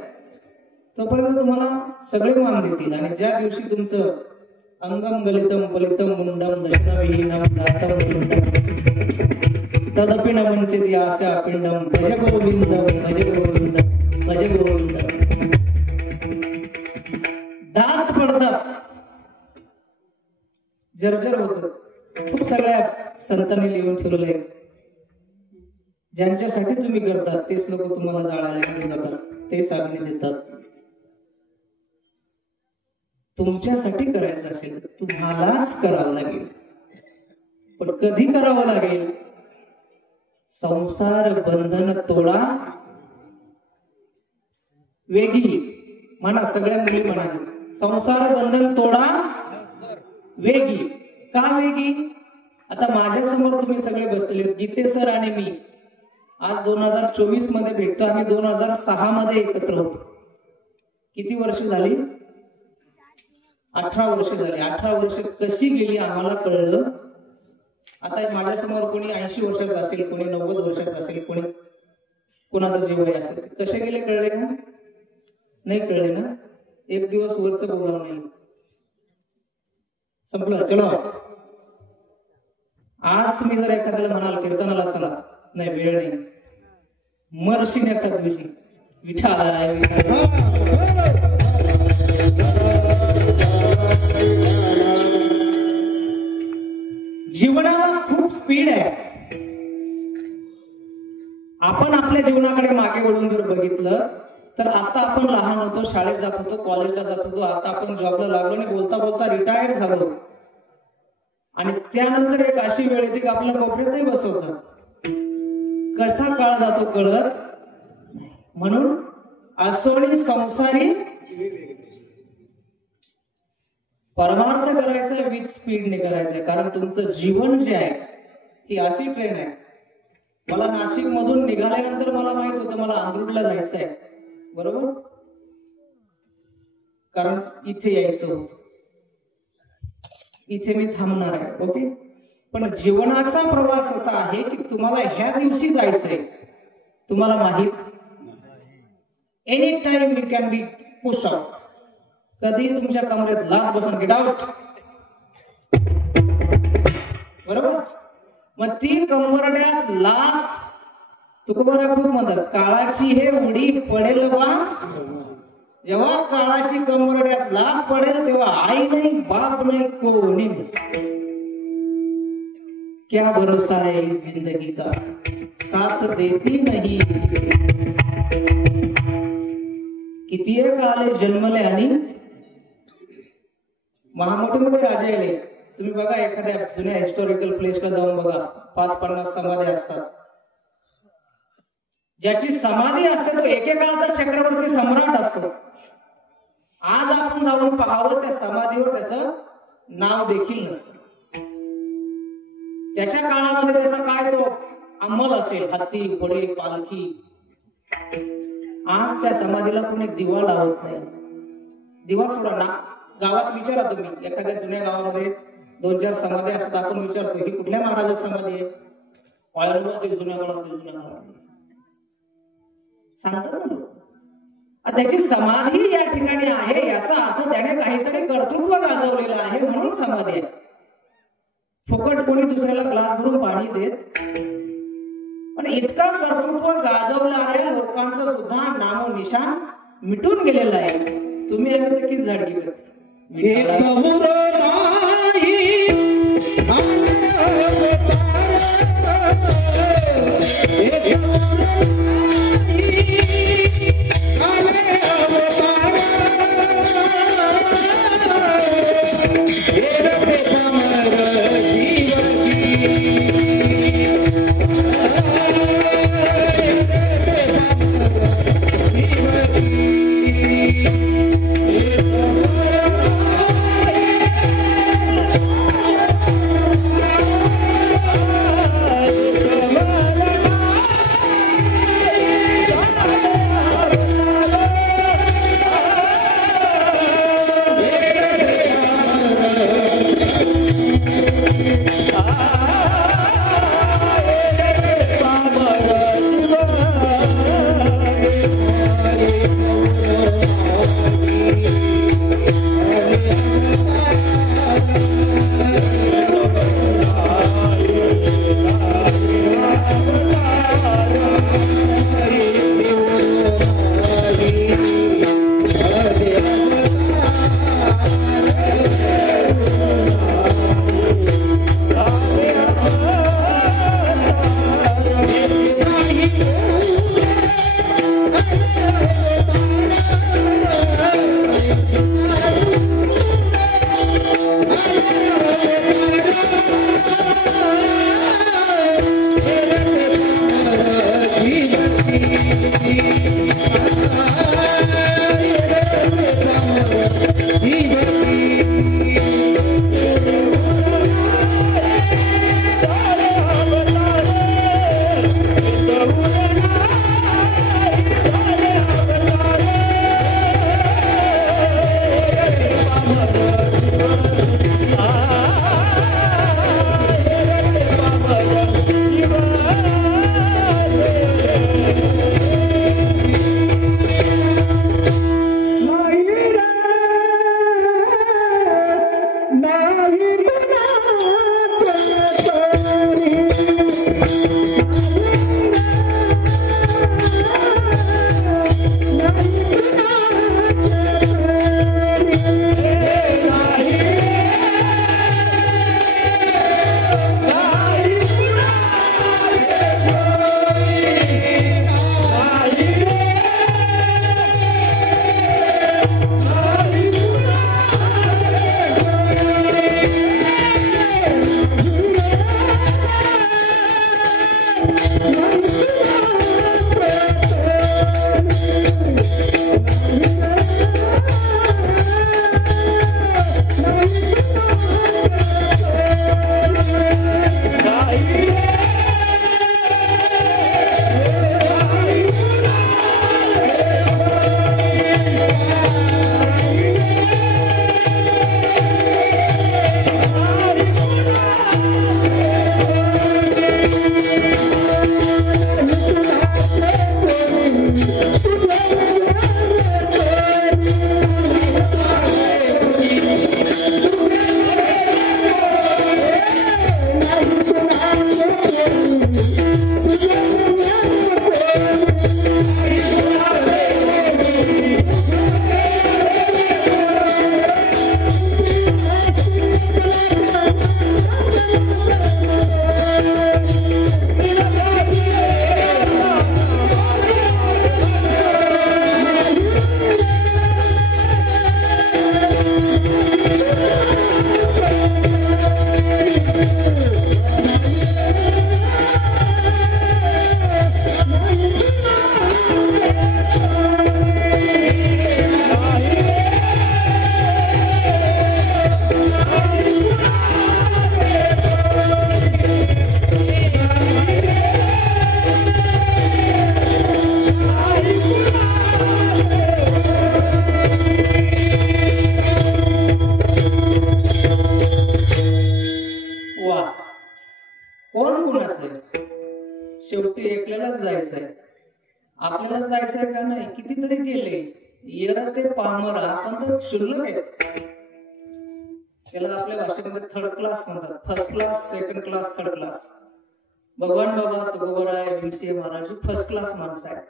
तोपर्यंत तुम्हाला सगळे मान देतील. आणि ज्या दिवशी तुमचं अंगम गलितम फलितम मुंडम दशनविहीनम जातम तुंडम तदपि न वंचित आस्या पिंडम भज गोविंदम भज गोविंदम भज गोविंदम. दात पडतात, जर्जर होत. खूप सगळ्या संतांनी लिहून ठेवलंय, ज्यांच्यासाठी तुम्ही करतात तेच लोक तुम्हाला जाळायला घेऊन जातात, तेच अग्नी देतात. तुमच्यासाठी करायचं असेल तर तुम्हालाच करावं लागेल. पण कधी करावं लागेल? संसार बंधन तोडा वेगी. म्हणा सगळ्या मुली म्हणा, संसार बंधन तोडा वेगी. का वेगी? आता माझ्या समोर तुम्ही सगळे बसलेले, गीते सर आणि मी आज 2024 मध्ये भेटतो. आम्ही 2006 मध्ये एकत्र होतो. किती वर्ष झाली? 18 वर्ष झाली. 18 वर्ष कशी गेली आम्हाला कळलं. आता माझ्या समोर कोणी 80 वर्षाचं असेल, कोणी 90 वर्षाचं असेल, कोणी कोणाचा जीव आहे असेल. कसे गेले कळले का? नाही कळले ना. एक दिवस वरच बोलावं नाही, संपलं. चलो, आज तुम्ही जर एखाद्याला म्हणाल कीर्तनाला चला, नाही वेळ नाही, मरशीन एखाद दिवशी. विठाला जीवनाला खूप स्पीड आहे. आपण आपल्या जीवनाकडे मागे वळून जर बघितलं तर आता आपण लहान होतो, शाळेत जात होतो, कॉलेजला जात होतो, आता आपण जॉबला लागलो आणि बोलता बोलता रिटायर्ड झालो. आणि त्यानंतर एक अशी वेळ येते की आपल्या कोपऱ्यातही बसवतात. कसा काळ जातो कळत. म्हणून असोनी संसारी परमार्थ करायचा विथ स्पीडने करायचंय. कारण तुमचं जीवन जे आहे ही अशी ट्रेन आहे. मला नाशिक मधून निघाल्यानंतर मला माहित होतं मला अंधुरला जायचं आहे, बरोबर, कारण इथे यायचं होतं, इथे मी थांबणार आहे. ओके. पण जीवनाचा प्रवास असा आहे की तुम्हाला ह्या दिवशी जायचंय, तुम्हाला माहित any time you can be push out. कधी तुमच्या कमरेत लाथ बसून गेट आउट, बरोबर. मग ती कंबरड्यात लाथ तुकोबरा खूप म्हणतात, काळाची हे उडी पडेल बा. जेव्हा काळाची कंबरड्यात लाथ पडेल तेव्हा आई नाही, बाप नाही, कोणी नाही. क्या भरोसा है इस जिंदगी का, साथ देती नहीं. किती काले जन्मले आणि मोठे मोठे राजे आले. तुम्ही बघा एखाद्या जुन्या हिस्टॉरिकल प्लेसला जाऊन बघा, 5-50 समाधी असतात. ज्याची समाधी असते तो एकेकाळचा चक्रवर्ती सम्राट असतो. आज आपण जाऊन पाहावं त्या समाधीवर त्याचं नाव देखील नसतं. त्याच्या काळामध्ये त्याचा काय तो अंमल असेल, हत्ती, घोडे, पालखी. आज त्या समाधीला कोणी दिवा लावत नाही. दिवा सोडा ना, गावात विचारा तुम्ही, एखाद्या जुन्या गावामध्ये 2-4 समाधी असतात. आपण विचारतो ही कुठल्या महाराजाची समाधी आहे, वाळवंटातील जुन्या गावातील जुन्या गावात सांगतात ना. त्याची समाधी या ठिकाणी आहे याचा अर्थ त्याने काहीतरी कर्तृत्व गाजवलेलं आहे म्हणून समाधी आहे. फुकट कोणी दुसऱ्याला ग्लास भरून पाणी देत, पण इतका कर्तृत्व गाजवणाऱ्या लोकांचं सुद्धा नामो निशाण मिटून गेलेलं आहे. तुम्ही आम्ही तर किती झाडगी करते. खरंच जायचंय का नाही, कितीतरी गेले, येर ते पामरा, पण तो क्षुल्लक आहे. त्याला आपल्या भाषेमध्ये थर्ड क्लास म्हणतात. First class, second class, third class. भगवान बाबा तुकोबराय भीमसिंह महाराज फर्स्ट क्लास माणसं आहेत.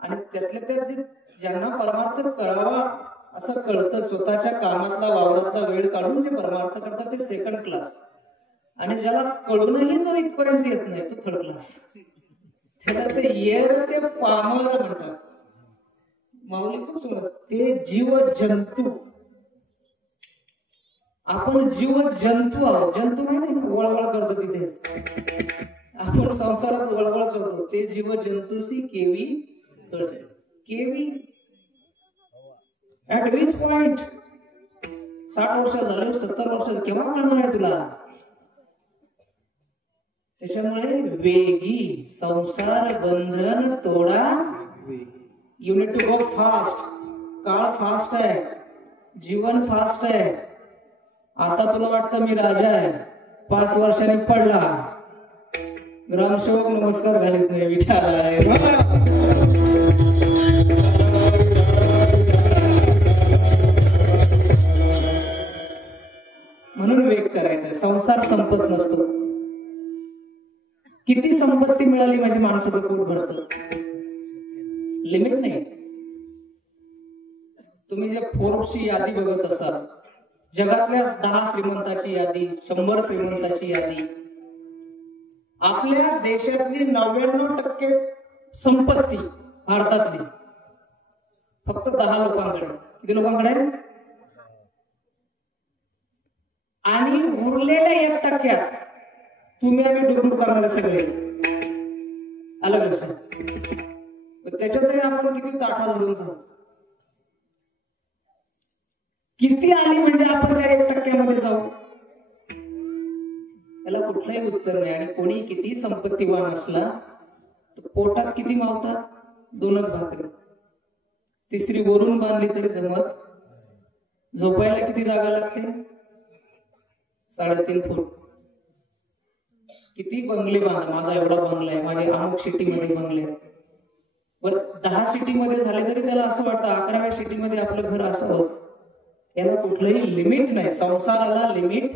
आणि त्यातल्या त्यात ज्यांना परमार्थ करावा असं कळतं, स्वतःच्या कामातला वावरातला वेळ काढून जे परमार्थ करतात ते सेकंड क्लास. आणि ज्याला कळूनही जो इथपर्यंत येत नाही तो थर्ड क्लास. त्याला ते येर ते पामर म्हणतात. माऊली खूप सुंदर, ते जीव जंतू. आपण जीव जंतू आहोत. जंतू माहिती ना, वळवळ करतो तिथेच. आपण संसारात वळवळ करतो. ते जीव जंतूशी केवी कळते. केवी ऍट विच पॉइंट. 60 वर्ष झाले, 70 वर्ष, केव्हा कळणार आहे तुला? त्याच्यामुळे वेगी संसार बंधन तोडा. You need to go fast. काळ फास्ट आहे, जीवन फास्ट आहे. आता तुला वाटतं मी राजा आहे, 5 वर्षांनी पडला. ग्रामसेवक नमस्कार घालीत नाही, विचार आहे. म्हणून वेग करायचा. संसार संपत नसतो. किती संपत्ती मिळाली म्हणजे माणसाचं पोट भरतं, लिमिट नाही. तुम्ही जे फोर्ब्सची यादी बघत असाल, जगातल्या 10 श्रीमंताची यादी, 100 श्रीमंताची यादी, आपल्या देशातली 99% संपत्ती भारतातली फक्त 10 लोकांकडे. किती लोकांकडे? आणि उरलेल्या 1% तुम्ही आम्ही डुडूड करणारे सगळे. अलग लक्षात. त्याच्यातही आपण किती ताठा धरून जाऊ. किती आली म्हणजे आपण त्या 1% मध्ये जाऊ. याला कुठलंही उत्तर नाही. आणि कोणी किती संपत्तीवान असला तर पोटात किती मावतात? 2च भाकरी. तिसरी वरून बांधली तरी जमत. झोपायला किती जागा लागते? 3.5 फूट. किती बंगले बांधा. माझा एवढा बंगला आहे, माझ्या अमुक सिटीमध्ये बंगले. बर 10 सिटीमध्ये झाले तरी त्याला असं वाटतं 11व्या सिटीमध्ये आपलं घर असावंच. याला कुठलंही लिमिट नाही. संसाराला लिमिट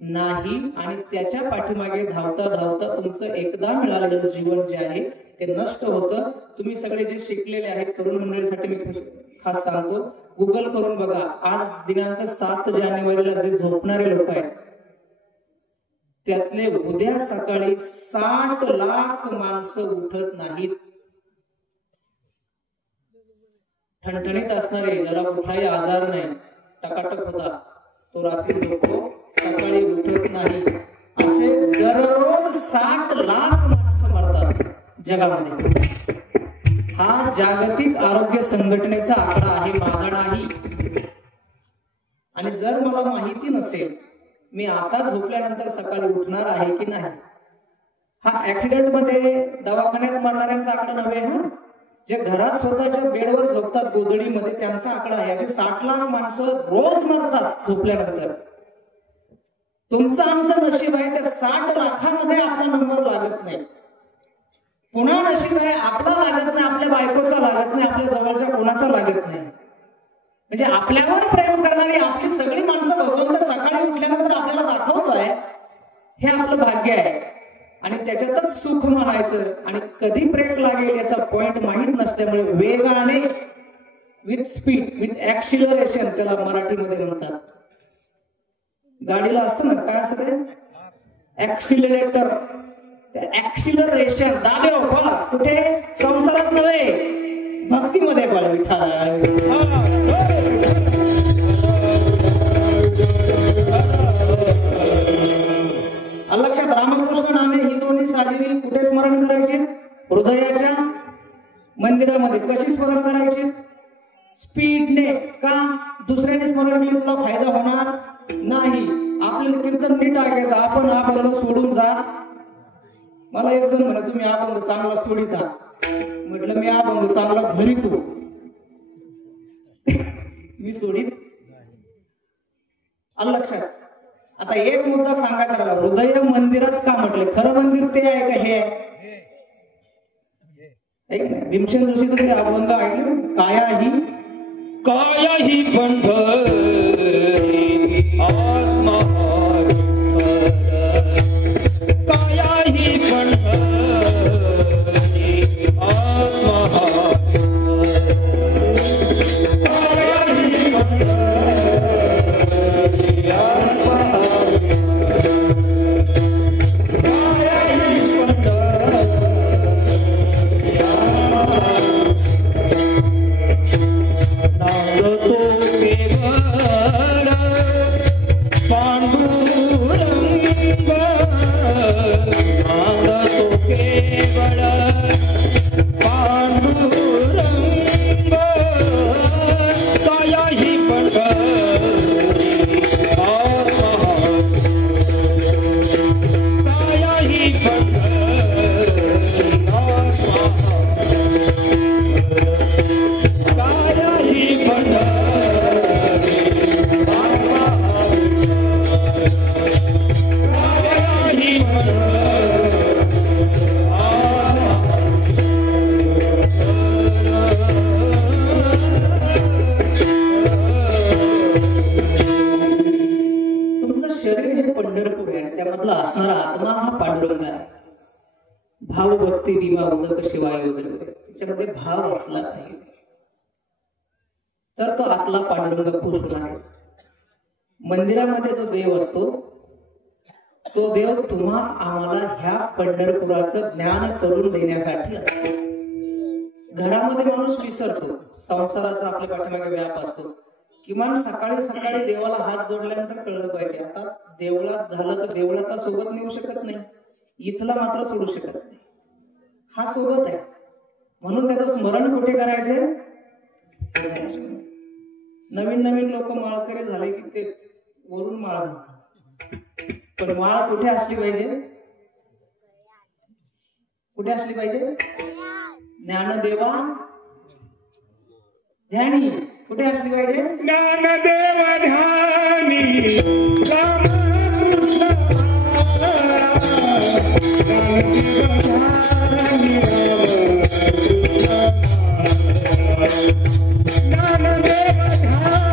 नाही. आणि त्याच्या पाठीमागे धावता धावता तुमचं एकदा मिळालेलं जीवन जे आहे ते नष्ट होतं. तुम्ही सगळे जे शिकलेले आहेत, तरुण मंडळीसाठी मी खास सांगतो, गुगल करून बघा. आज दिनांक 7 जानेवारीला जे झोपणारे लोक आहेत त्यातले उद्या सकाळी 60 लाख माणसं उठत नाहीत. ठणठणीत असणारे, ज्याला कुठलाही आजार नाही, टकाटक होता, तो रात्री झोपतो, सकाळी उठत नाही. असे दररोज 60 लाख माणसं मरतात जगामध्ये. हा जागतिक आरोग्य संघटनेचा आकडा आहे, माझा नाही. आणि जर मला माहिती नसेल मी आता झोपल्यानंतर सकाळी उठणार आहे की नाही, हा ऍक्सिडेंट मध्ये दवाखान्यात मरणाऱ्यांचा आकडा नव्हे. हा जे घरात स्वतःच्या बेडवर झोपतात गोधडीमध्ये, त्यांचा आकडा आहे. असे 60 लाख माणसं रोज मरतात झोपल्यानंतर. तुमचं आमचं नशीब आहे त्या 60 लाखांमध्ये आपला नंबर लागत नाही. पुन्हा नशीब आहे आपला लागत नाही, आपल्या बायकोचा लागत नाही, आपल्या जवळच्या कोणाचा लागत नाही. म्हणजे आपल्यावर प्रेम करणारी आपली सगळी माणसं भगवंत सकाळी उठल्यानंतर आपल्याला दाखवतोय. हे आपलं भाग्य आहे. आणि त्याच्यातच सुख म्हणायचं. आणि कधी ब्रेक लागेल याचा पॉइंट माहीत नसल्यामुळे वेगाने, विथ स्पीड, विथ ऍक्सिलरेशन त्याला मराठीमध्ये म्हणतात. गाडीला असतं ना, काय असतं ते? ऍक्सिलरेटर. ऍक्सिलरेशन दाबे पळा. कुठे? संसारात नव्हे, भक्तीमध्ये पळा. लक्षात. रामकृष्ण नामे ही दोन्ही साधवी कुठे स्मरण करायचे? हृदयाच्या मंदिरामध्ये. कशी स्मरण करायचे? स्पीडने. का? दुसऱ्याने स्मरण केले तुला फायदा होणार नाही. आपल्याला कीर्तन नीट ऐकायचं. आपण अभंग सोडून जा. मला एक जण म्हणे तुम्ही अभंग चांगला सोडिता. म्हटलं मी अभंग चांगला धरितो. मी सोडित. लक्षात. आता एक मुद्दा सांगायचा राहिला. हृदय मंदिरात का म्हटले? खरं मंदिर ते आहे का हे? ऐक ना, भीमसेन जोशीचं ते अभंग ऐकलं, काया ही पंढरी आत्मा काया ही पंढरी आत्मा काया ही पंढरी आत्मा काया ही पंढरी आत्मा नांदतो केवळ पांडुरंग नांदतो केवळ पांडुरंग काया ही पंढरी आत्मा काया ही पंढरी आत्मा काया ही पंढरी आत्मा काया ही तुमचं शरीर हे पंढरपूर आहे, त्यामधला असणारा आत्मा हा पांडुरंग आहे. भाव भक्ती विमा उदक शिवाय वगैरे त्याच्यामध्ये भाव असला पाहिजे, तर तो आतला पांडुरंग पुरुष आहे. मंदिरामध्ये जो देव असतो तो देव तुम्हा आम्हाला ह्या पंढरपुराचं ज्ञान करून देण्यासाठी असतो. घरामध्ये माणूस विसरतो, संसाराचा आपल्या पाठीमागे व्याप असतो. किमान सकाळी सकाळी देवाला हात जोडल्यानंतर कळलं पाहिजे आता देवळात झालं तर देवळात सोबत नेऊ शकत नाही, इथला मात्र सोडू शकत नाही. हा सोबत आहे म्हणून त्याचं स्मरण कुठे करायचंय? नवीन नवीन लोक माळकरी झाले की ते वरून माळ घालतात, पण माळ कुठे असली पाहिजे? कुठे असली पाहिजे? ज्ञानदेवा ध्यानी कुठे असली पाहिजे? ज्ञानदेव ध्यानी रामकृष्ण ज्ञानदेव ध्यानी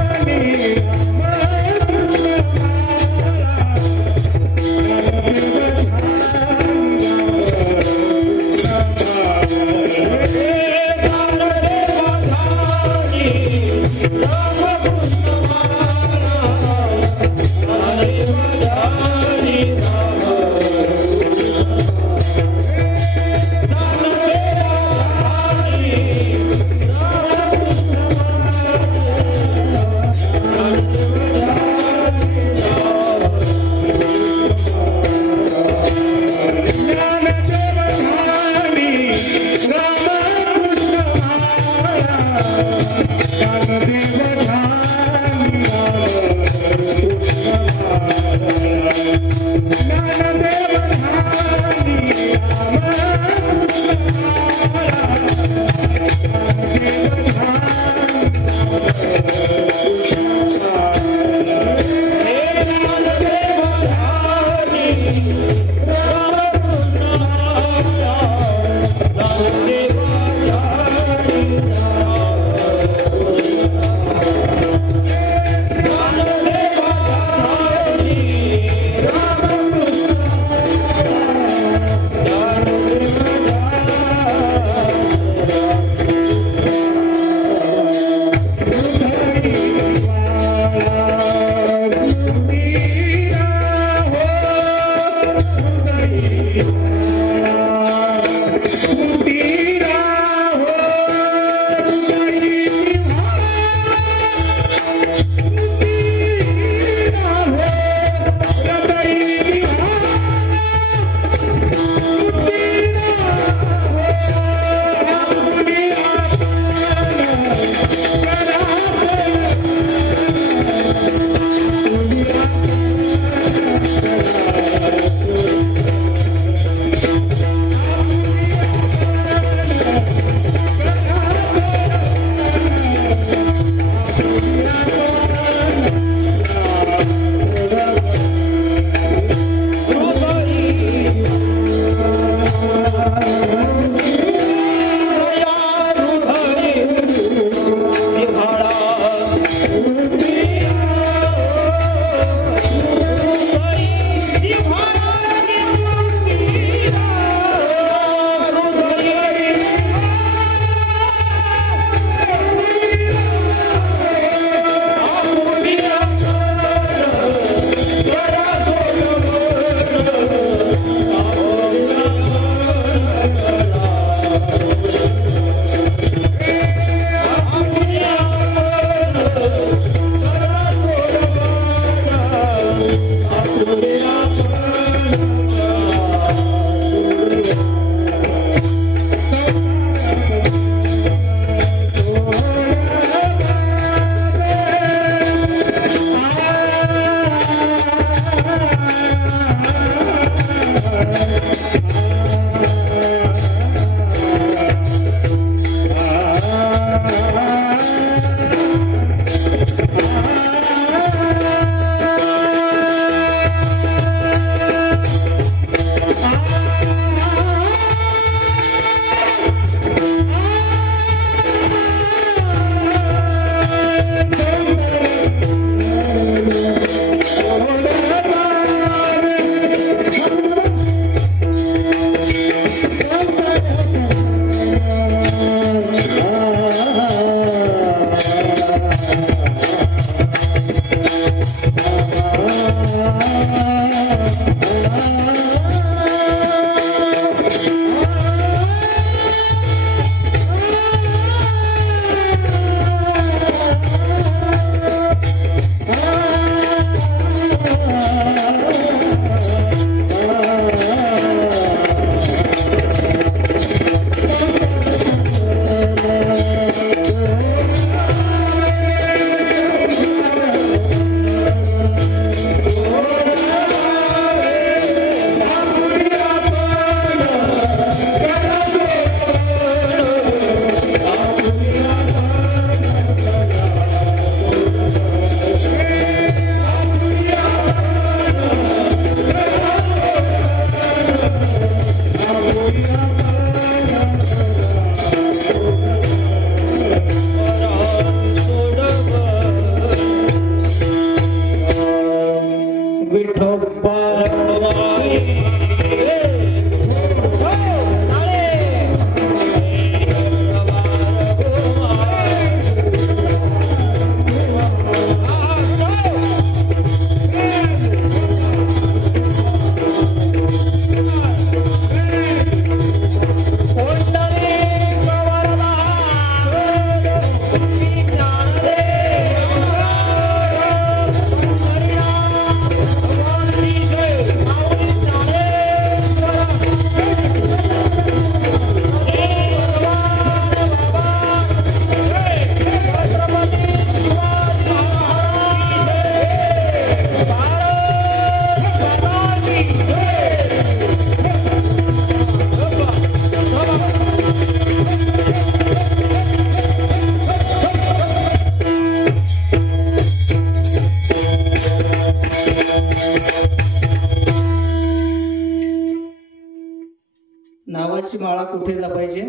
माळा कुठे जपायचे?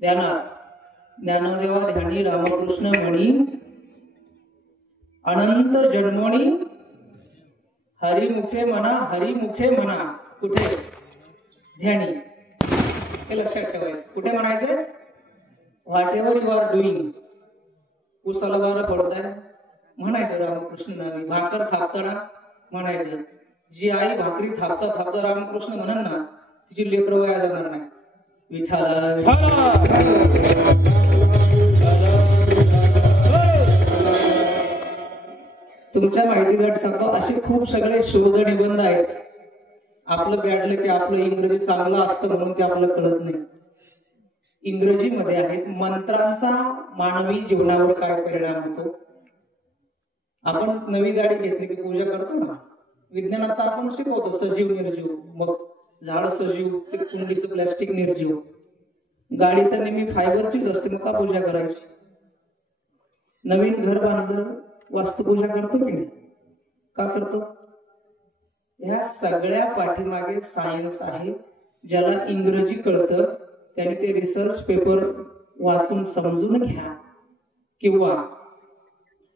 ध्यानात. ज्ञानदेवा ध्यानी रामकृष्ण म्हणी अनंत जन्मोनी हरिमुखे म्हणा, हरिमुखे म्हणा. कुठे? ध्यानी. हे लक्षात ठेवायचं. कुठे म्हणायचं? Whatever you are doing. उसाला वारा पडताय म्हणायचं रामकृष्ण नामी. भाकर थापताना म्हणायचं. जी आई भाकरी थापता थापता रामकृष्ण म्हणन ना, तिची लेकर वया जाणार नाही. विठाला तुमच्या माहितीसाठी सांगतो, असे खूप सगळे शोध निबंध आहेत. आपलं बॅडलं की आपलं इंग्रजी चांगलं असतं म्हणून ते आपल्याला कळत नाही. इंग्रजीमध्ये आहेत. मंत्रांचा मानवी जीवनावर काय परिणाम होतो. आपण नवी गाडी घेतली की पूजा करतो ना. विज्ञानात आपण शिकवतो सजीव निर्जीव. मग झाड सजीव, ते कुंडीचं प्लॅस्टिक निर्जीव. गाडी तर नेहमी फायबरचीच असते, मग का पूजा करायची. नवीन घर बांधलं, वास्तुपूजा करतो की नाही? का करतो? या सगळ्या पाठीमागे सायन्स आहे. ज्याला इंग्रजी कळतं त्याने ते रिसर्च पेपर वाचून समजून घ्या. किंवा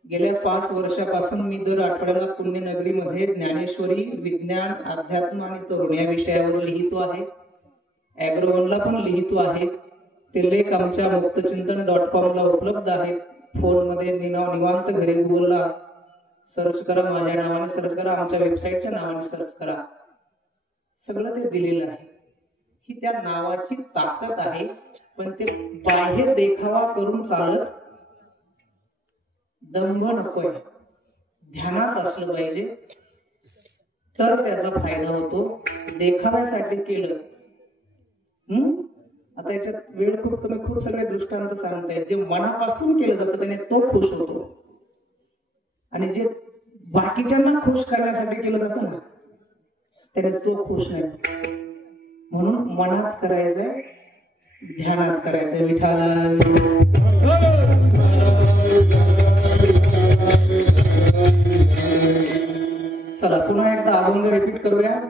गेल्या 5 वर्षापासून मी दर आठवड्याला पुण्यनगरीमध्ये ज्ञानेश्वरी, विज्ञान, अध्यात्म आणि तरुण या विषयावर लिहितो आहे. ॲग्रोवनला पण लिहितो आहे. ते लेख आमच्या मुक्तचिंतन.com ला उपलब्ध आहेत. फोनमध्ये निवांत घरी गुगलला सर्च करा, माझ्या नावाने सर्च करा, आमच्या वेबसाईटच्या नावाने सर्च करा. सगळं ते दिलेलं आहे. ही त्या नावाची ताकद आहे. पण ते बाह्य देखावा करून चालत दंभ नकोय. ध्यानात असलं पाहिजे तर त्याचा फायदा होतो. देखाव्यासाठी केलं आता याच्यात वेळ खूप कमी, खूप सगळे दृष्टांत सांगतायत. जे मनापासून केलं जातं त्याने तो खुश होतो. आणि जे बाकीच्यांना खुश करण्यासाठी केलं जातं ना, त्याने तो खुश आहे. म्हणून मनात करायचंय, ध्यानात करायचंय. विठाला चला पुन्हा एकदा अभंग रिपीट करूया.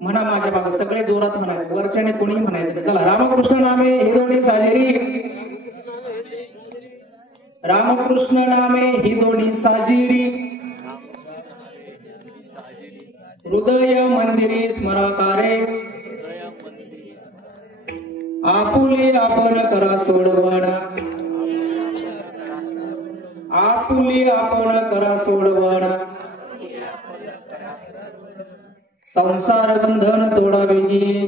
म्हणा माझ्या मागे. सगळे जोरात म्हणायचं, वरच्याने कोणीही म्हणायचं. चला. रामकृष्ण नामे हे दोन्ही साजिरी, रामकृष्ण नामे ही दोन्ही साजिरी, हृदय मंदिरी स्मराकारे, आपुले आपण करा सोडवण, आपुले आपण करा सोडवण, संसार बंधन तोडा वेगी,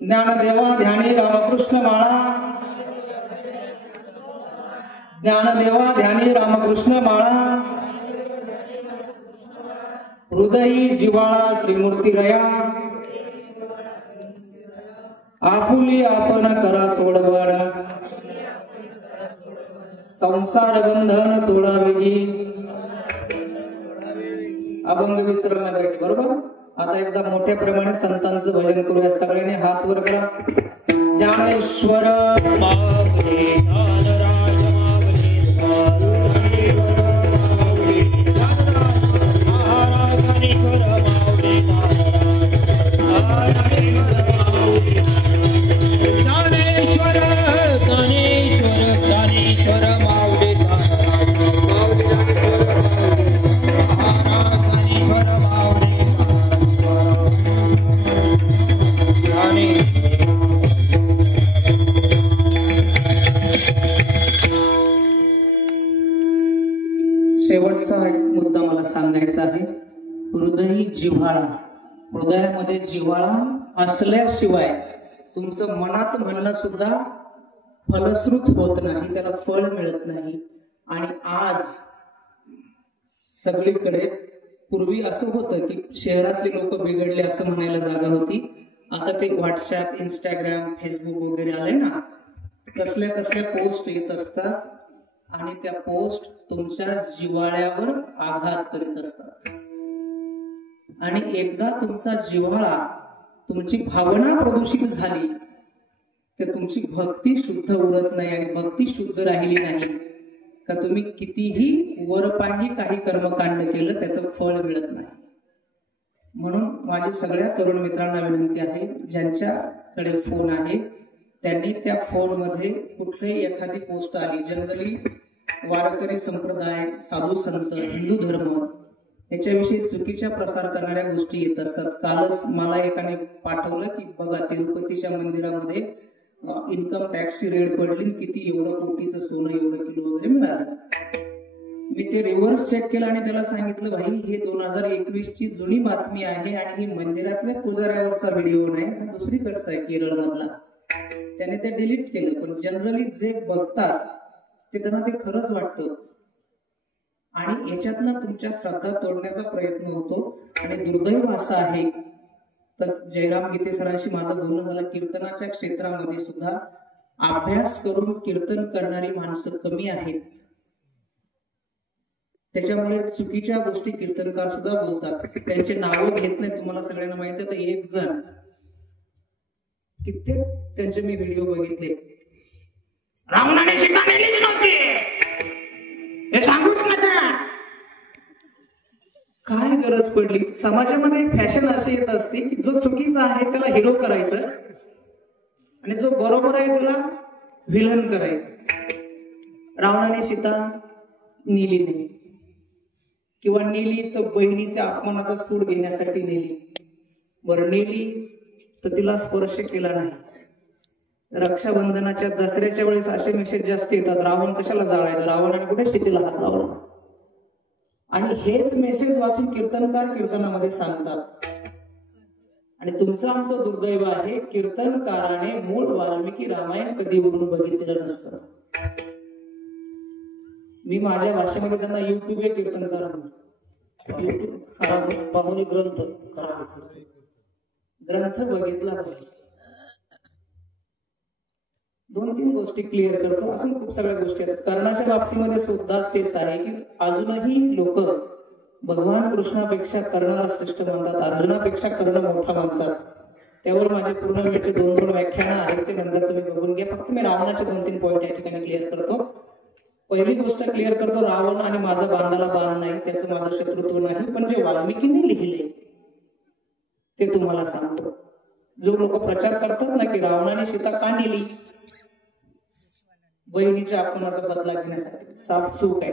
ज्ञानदेवा ध्यानी रामकृष्ण माळा, ज्ञानदेवा ध्यानी रामकृष्ण माळा, हृदयी जिवाळा श्रीमूर्ती रया, आपुली आपण करा सोडवण, संसार बंधन तोडा वेगी. अभंग विसरला नाही पाहिजे. बरोबर. आता एकदा मोठ्या प्रमाणे संतांचं भजन करूया. सगळ्यांनी हात वर करा. ज्ञानेश्वर शेवटचा एक मुद्दा मला सांगायचा आहे. हृदयी जिव्हाळा. हृदयामध्ये जिव्हाळा असल्याशिवाय तुमचं मनात म्हणणं सुद्धा फलश्रुत होत नाही, त्याला फळ मिळत नाही. आणि आज सगळीकडे, पूर्वी असं होतं की शहरातले लोक बिघडले असं म्हणायला जागा होती. आता ते व्हॉट्सअप, इंस्टाग्राम, फेसबुक वगैरे आले ना, कसल्या कसल्या पोस्ट येत असतात आणि त्या पोस्ट तुमच्या जिव्हाळ्यावर आघात करीत असतात. आणि एकदा तुमचा जिव्हाळा, तुमची भावना प्रदूषित झाली तर तुमची भक्ती शुद्ध उरत नाही. आणि भक्ती शुद्ध राहिली नाही का तुम्ही कितीही वरपांगी काही कर्मकांड केलं त्याचं फळ मिळत नाही. म्हणून माझी सगळ्या तरुण मित्रांना विनंती आहे, ज्यांच्याकडे फोन आहे त्यांनी त्या फोनमध्ये कुठलीही एखादी पोस्ट आली, जनरली वारकरी संप्रदाय, साधू संत, हिंदू धर्म याच्याविषयी चुकीच्या प्रसार करणाऱ्या गोष्टी येत असतात. कालच मला एकाने पाठवलं की बघा तिरुपतीच्या मंदिरामध्ये इन्कम टॅक्सची रेड पडली, किती एवढं कोटीचं सोनं एवढं किलो वगैरे मिळालं. मी ते रिव्हर्स चेक केलं आणि त्याला सांगितलं, भाई हे 2021 ची जुनी बातमी आहे आणि ही मंदिरातल्या पुजाऱ्यावरचा व्हिडिओ नाही, हा दुसरीकडचा आहे केरळ मधला. त्याने ते डिलीट केलं. पण जनरली जे बघतात ते त्यांना ते खरंच वाटतं आणि याच्यातनं तुमच्या श्रद्धा तोडण्याचा प्रयत्न होतो. आणि दुर्दैव असं आहे तर जयराम गीते सरांशी माझं बोलणं झालं, कीर्तनाच्या क्षेत्रामध्ये सुद्धा अभ्यास करून कीर्तन करणारी माणसं कमी आहेत. त्याच्यामुळे चुकीच्या गोष्टी कीर्तनकार सुद्धा बोलतात, त्यांचे नावं घेत नाही. तुम्हाला सगळ्यांना माहिती आहे, तर एक जण कित्येक त्यांचे मी व्हिडिओ बघितले, रावणाने सीता नेलीच नव्हती हे सांगूच नका. काय गरज पडली? समाजामध्ये एक फॅशन अशी येत असते की जो चुकीचा आहे त्याला हिरो करायचं आणि जो बरोबर आहे त्याला व्हिलन करायचं. रावणाने सीता नेली नाही, किंवा नेली तर बहिणीच्या अपमानाचा सूड घेण्यासाठी नेली. बरं नेली तर तिला स्पर्श केला नाही. रक्षाबंधनाच्या दसऱ्याच्या वेळेस असे मेसेज जास्त येतात, रावण कशाला जाळायचा, रावणाने कुठे सीतेला हात लावला. आणि हेच मेसेज वाचून कीर्तनकार कीर्तनामध्ये सांगतात. आणि तुमचं आमचं दुर्दैव आहे, कीर्तनकाराने मूळ वाल्मिकी रामायण कधी उघडून बघितलेलं नसतं. मी माझ्या भाषेमध्ये त्यांना युट्यूब हे कीर्तनकार म्हणतो. युट्यूब पाहुणे ग्रंथ बघितला पाहिजे. 2-3 गोष्टी क्लिअर करतो. असून खूप सगळ्या गोष्टी आहेत. कर्णाच्या बाबतीमध्ये सुद्धा तेच आहे की अजूनही लोक भगवान कृष्णापेक्षा कर्णाला श्रेष्ठ मानतात, अर्जुनापेक्षा कर्ण मोठा मानतात. त्यावर माझे पूर्ण वेळचे 2-2 व्याख्यानं आहेत, ते नंतर तुम्ही बघून घ्या. फक्त मी रावणाचे 2-3 पॉईंट या ठिकाणी क्लिअर करतो. पहिली गोष्ट क्लिअर करतो, रावण आणि माझा बांधाला बाण नाही, त्याचं माझं शत्रुत्व नाही. पण जे वाल्मिकीने लिहिले ते तुम्हाला सांगतो. जो लोक प्रचार करतात ना की रावणाने सीता का नेली, बहिणीच्या अपमानाचा बदला घेण्यासाठी, साफ चूक आहे.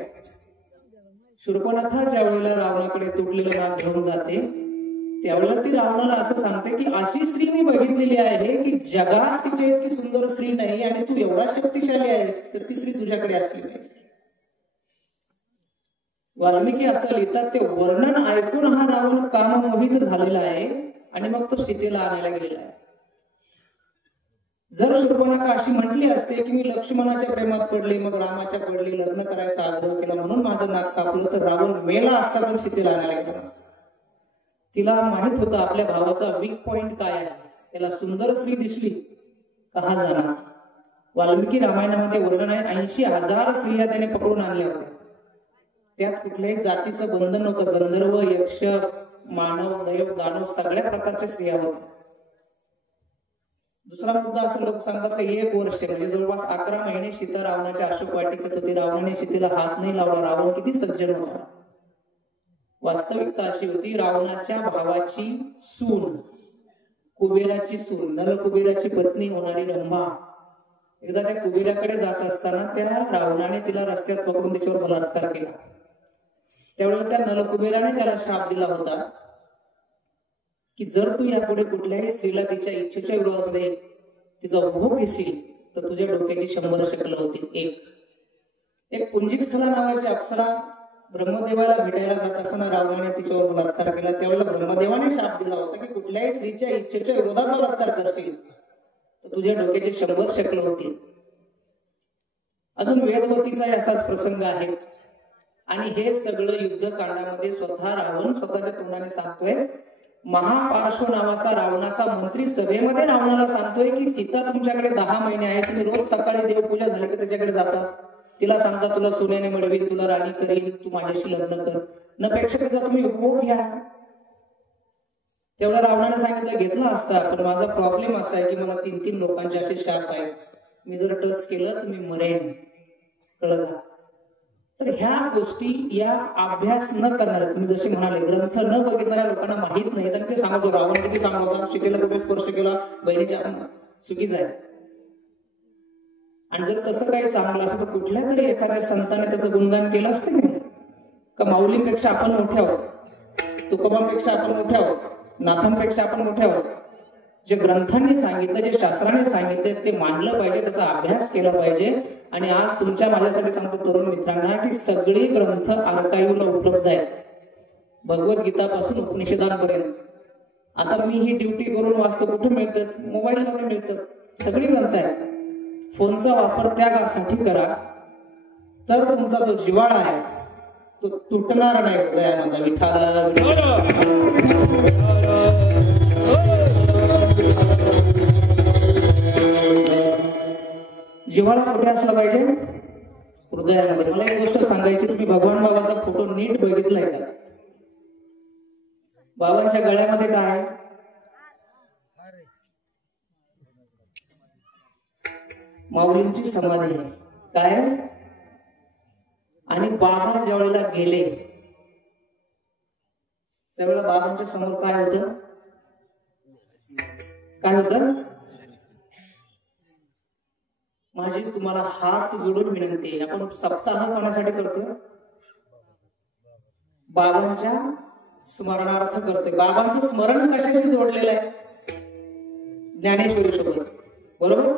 शूर्पणखा ज्या वेळेला रावणाकडे तुटलेलं नाग घेऊन जाते त्यावेळेला ती रावणाला असं सांगते की अशी स्त्री मी बघितलेली आहे की जगात तिच्या इतकी सुंदर स्त्री नाही आणि तू एवढा शक्तिशाली आहेस तर ती स्त्री तुझ्याकडे असली पाहिजे. वाल्मिकी असं लिहितात, ते वर्णन ऐकून हा रावण काममोहित झालेला आहे आणि मग तो सीतेला आणायला गेलेला आहे. जर शूर्पणखा अशी म्हटली असते की मी लक्ष्मणाच्या प्रेमात पडले, मग रामाच्या पडले, लग्न करायचा आग्रह केला म्हणून माझं नाक कापलं, तर रावण मेला असता पण सीतेला आणायला गेला नसता. तिला माहित होतं आपल्या भावाचा वीक पॉइंट काय आहे. त्याला सुंदर स्त्री दिसली का जाणार. वाल्मिकी रामायणामध्ये वर्णन आहे 80,000 स्त्रिया त्याने पकडून आणल्या होत्या. त्यात कुठल्याही जातीचं बंधन नव्हतं. गंधर्व, यक्ष, मानव, दैव, दानव सगळ्या प्रकारच्या स्त्रिया होत्या. दुसरा मुद्दा असं लोक सांगतात की 1 वर्ष म्हणजे जवळपास 11 महिने सीता रावणाच्या अशोक वाटिकेत होती. रावणाने सीतेला हात नाही लावला. रावण किती सज्जन होता. वास्तविकता अशी होती, रावणाच्या भावाची सून, कुबेराची सून, नल कुबेराची पत्नी होणारी रंभा एकदा त्या कुबेराकडे जात असताना त्या रावणाने तिला रस्त्यात पकडून तिच्यावर बलात्कार केला. त्यावेळेला त्या नलकुबेराने त्याला शाप दिला होता की जर तू यापुढे कुठल्याही स्त्रीला तिच्या इच्छेच्या विरोधामध्ये तिचा भोग घेशील तर तुझ्या डोक्याची 100 शकलं होती. एक पुंजिक स्थला नावाची अप्सरा ब्रह्मदेवाला भेटायला जात असताना रावणाने तिच्यावर बलात्कार केला. त्यावेळेला ब्रह्मदेवाने शाप दिला होता की कुठल्याही स्त्रीच्या इच्छेच्या विरोधात बलात्कार करशील तर तुझ्या डोक्याचे 100 शकलं होती. अजून वेदवतीचा असाच प्रसंग आहे. आणि हे सगळं युद्धकांडामध्ये स्वतः रावण स्वतःच्या तोंडाने सांगतोय. महापार्श्व नावाचा रावणाचा मंत्री सभेमध्ये रावणाला सांगतोय की सीता तुमच्याकडे 10 महिने आहे, तुम्ही रोज सकाळी देवपूजा झाली की त्याच्याकडे जाता, तिला सांगता तुला सोन्याने मिळवीन, तुला राणी करीन, तू माझ्याशी लग्न कर, न पेक्षा त्याचा तुम्ही उपभोग घ्या. तेवढा रावणाने सांगितलं घेतला असता, पण माझा प्रॉब्लेम असा आहे की मला 3-3 लोकांचे असे शाप आहेत, मी जर टच केलं तर मी मरेन, कळलं का. तर ह्या गोष्टी या अभ्यास न करणाऱ्या, तुम्ही जसे म्हणाले ग्रंथ न बघितणाऱ्या लोकांना माहित नाही. आणि ते सांगतो रावण किती चांगला होता, सीतेला कुठे स्पर्श केला, बहिणीच्या चुकीचं आहे. आणि जर तसं काही चांगलं असतं तर कुठल्या तरी एखाद्या संताने त्याचं गुणगान केलं असतं की नाही? का माऊलींपेक्षा आपण मोठे आहोत, तुकोबांपेक्षा आपण मोठे आहोत, नाथांपेक्षा आपण मोठे आहोत. जे ग्रंथांनी सांगितलं, जे शास्त्राने सांगितले ते मानलं पाहिजे, त्याचा अभ्यास केला पाहिजे. आणि आज तुमच्या माझ्यासाठी सांगतो तरुण मित्रांना की सगळी ग्रंथ आर्काईव्हला उपलब्ध आहेत, भगवद्गीतापासून उपनिषदांपर्यंत. आता मी ही ड्युटी करून वाचतो, कुठे मिळतात? मोबाईलमध्ये मिळतात, सगळी ग्रंथ आहेत. फोनचा वापर त्यासाठी करा, तर तुमचा जो जिव्हाळा आहे तो तुटणार नाही हृदयामध्ये. विठाला जिव्हाळा कुठे असला पाहिजे? हृदयामध्ये. मला एक गोष्ट सांगायची, तुम्ही भगवान बाबाचा फोटो नीट बघितलाय का? बाबांच्या गळ्यामध्ये काय आहे? माऊलींची समाधी आहे. काय? आणि बाबा ज्या वेळेला गेले त्यावेळेला बाबांच्या समोर काय होतं? काय होतं? माझी तुम्हाला हात जोडून विनंती आहे, आपण सप्ताह कोणासाठी करतोय? बाबांच्या स्मरणार्थ करतोय. बाबांचं स्मरण कशाशी जोडलेलं आहे? ज्ञानेश्वरी सोबत, बरोबर?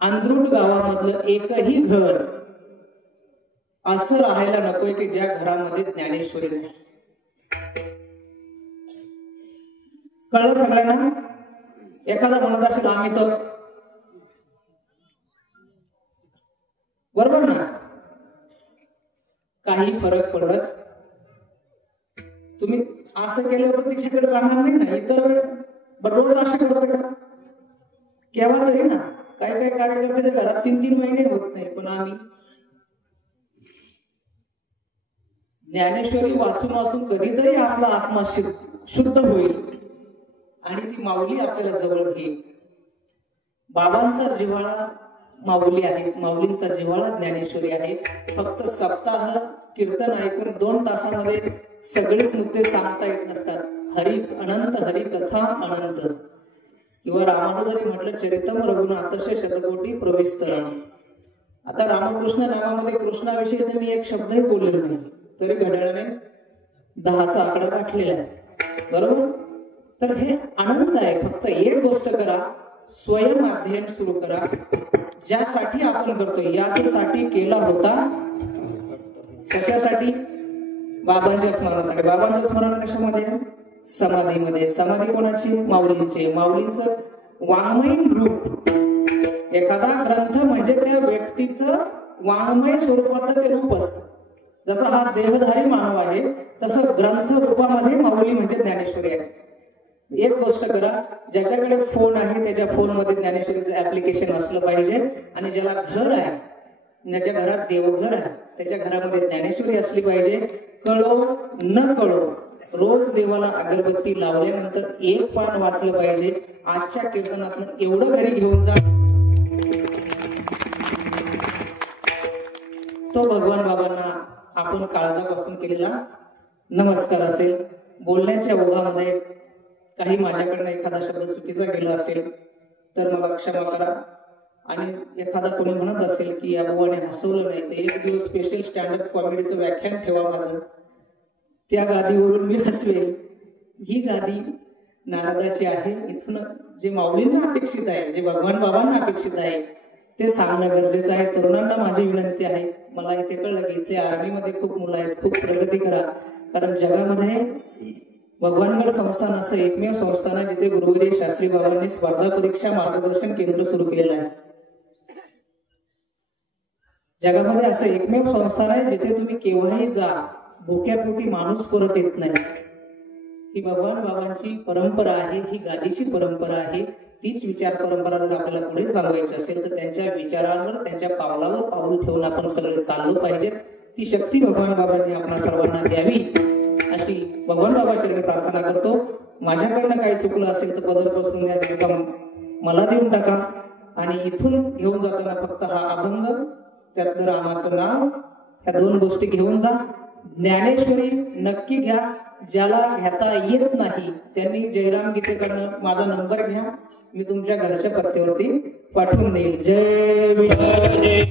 अंधरुट गावामधलं एकही घर असं राहायला नकोय की ज्या घरामध्ये ज्ञानेश्वरी नाही. कळलं सगळ्यांना? एखादा म्हणत असेल आम्ही तर, बरोबर ना? काही फरक पडत, तुम्ही असं केलं होतं तिच्याकडे जाणार नाही ना. इतर रोज असं करते का? केव्हा तरी ना. काय काय कार्यकर्त्याच्या घरात 3-3 महिने होत नाही, पण आम्ही ज्ञानेश्वरी वाचून वाचून कधीतरी आपला आत्मा शुद्ध होईल आणि ती माऊली आपल्याला जवळ घेईल. बाबांचा जिव्हाळा माऊली आहे, माऊलींचा जिव्हाळा ज्ञानेश्वरी आहे. फक्त सप्ताह कीर्तन ऐकून 2 तासामध्ये सगळेच मुद्दे सांगता येत नसतात. हरी अनंत, हरी कथा अनंत. किंवा रामाचं जरी म्हटलं चरितम रघुनाथस्य शतकोटी प्रविस्तरण. आता रामकृष्ण नामामध्ये कृष्णाविषयी तर मी एक शब्दही बोललेलो नाही, तरी घड्याळाने 10चा आकडा गाठलेला आहे, बरोबर? तर हे अनंत आहे. फक्त एक गोष्ट करा, स्वयं अध्ययन सुरू करा. ज्यासाठी आपण करतोय याच्यासाठी केला होता. कशासाठी? बाबांच्या स्मरणासाठी. बाबांचं स्मरण कशामध्ये? समाधीमध्ये. समाधी कोणाची? माऊलींची. माऊलींचं वाङ्मयीन रूप. एखादा ग्रंथ म्हणजे त्या व्यक्तीचं वाङ्मय स्वरूपातलं ते रूप असतं. जसा हा देहधारी मानव आहे तसं ग्रंथ रूपामध्ये माऊली म्हणजे ज्ञानेश्वरी आहे. एक गोष्ट करा, ज्याच्याकडे फोन आहे त्याच्या फोनमध्ये ज्ञानेश्वरीचं ऍप्लिकेशन असलं पाहिजे. आणि ज्याला घर आहे, ज्याच्या घरात देवघर आहे, त्याच्या घरामध्ये ज्ञानेश्वरी असली पाहिजे. कळो न कळो रोज देवाला अगरबत्ती लावल्यानंतर 1 पान वाचलं पाहिजे. आजच्या कीर्तनातनं एवढं घरी घेऊन जा. तो भगवान बाबांना आपण काळजापासून केलेला नमस्कार असेल. बोलण्याच्या ओघामध्ये काही माझ्याकडनं एखादा शब्द चुकीचा गेला असेल तर मला क्षमा करा. आणि एखादा कोणी म्हणत असेल की या बुवाने हसवलं नाही, तर एक दिवस स्पेशल स्टँडअप कॉमेडीचं व्याख्यान ठेवा माझं, त्या गादीवरून मी हसवेल. ही गादी नारदाची आहे. इथून जे माऊलींना अपेक्षित आहे, जे भगवान बाबांना अपेक्षित आहे ते सांगणं गरजेचं आहे. तरुणांना माझी विनंती आहे, मला इथे कळलं की इथे आर्मीमध्ये खूप मुलं आहेत, खूप प्रगती करा. कारण जगामध्ये भगवानगड संस्थान असं एकमेव संस्थान आहे जिथे गुरुदेव शास्त्री बाबांनी स्पर्धा परीक्षा मार्गदर्शन केंद्र सुरू केलेलं आहे. जगामध्ये असं एकमेव संस्थान आहे जिथे तुम्ही केव्हाही जा, भोक्यापोटी माणूस परत येत नाही. ही भगवान बाबांची परंपरा आहे, ही गादीची परंपरा आहे. तीच विचार परंपरा जर आपल्याला पुढे चालवायची असेल तर त्यांच्या विचारांवर, त्यांच्या पावलावर पाऊल ठेवून आपण सगळे चाललो पाहिजे. ती शक्ती भगवान बाबांनी आपल्या सर्वांना द्यावी अशी भगवान बाबाचरणी प्रार्थना करतो. माझ्याकडनं काही चुकलं असेल तर पदर पसरून द्यायचं काम मला देऊन टाका. आणि इथून घेऊन जाताना फक्त हा अभंग, त्यातलं रामाचं नाव ह्या 2 गोष्टी घेऊन जा. ज्ञानेश्वरी नक्की घ्या. ज्याला घेता येत नाही त्यांनी जयराम गीतेकडनं माझा नंबर घ्या, मी तुमच्या घरच्या पत्त्यावरती पाठवून देईल. जय विठ्ठल.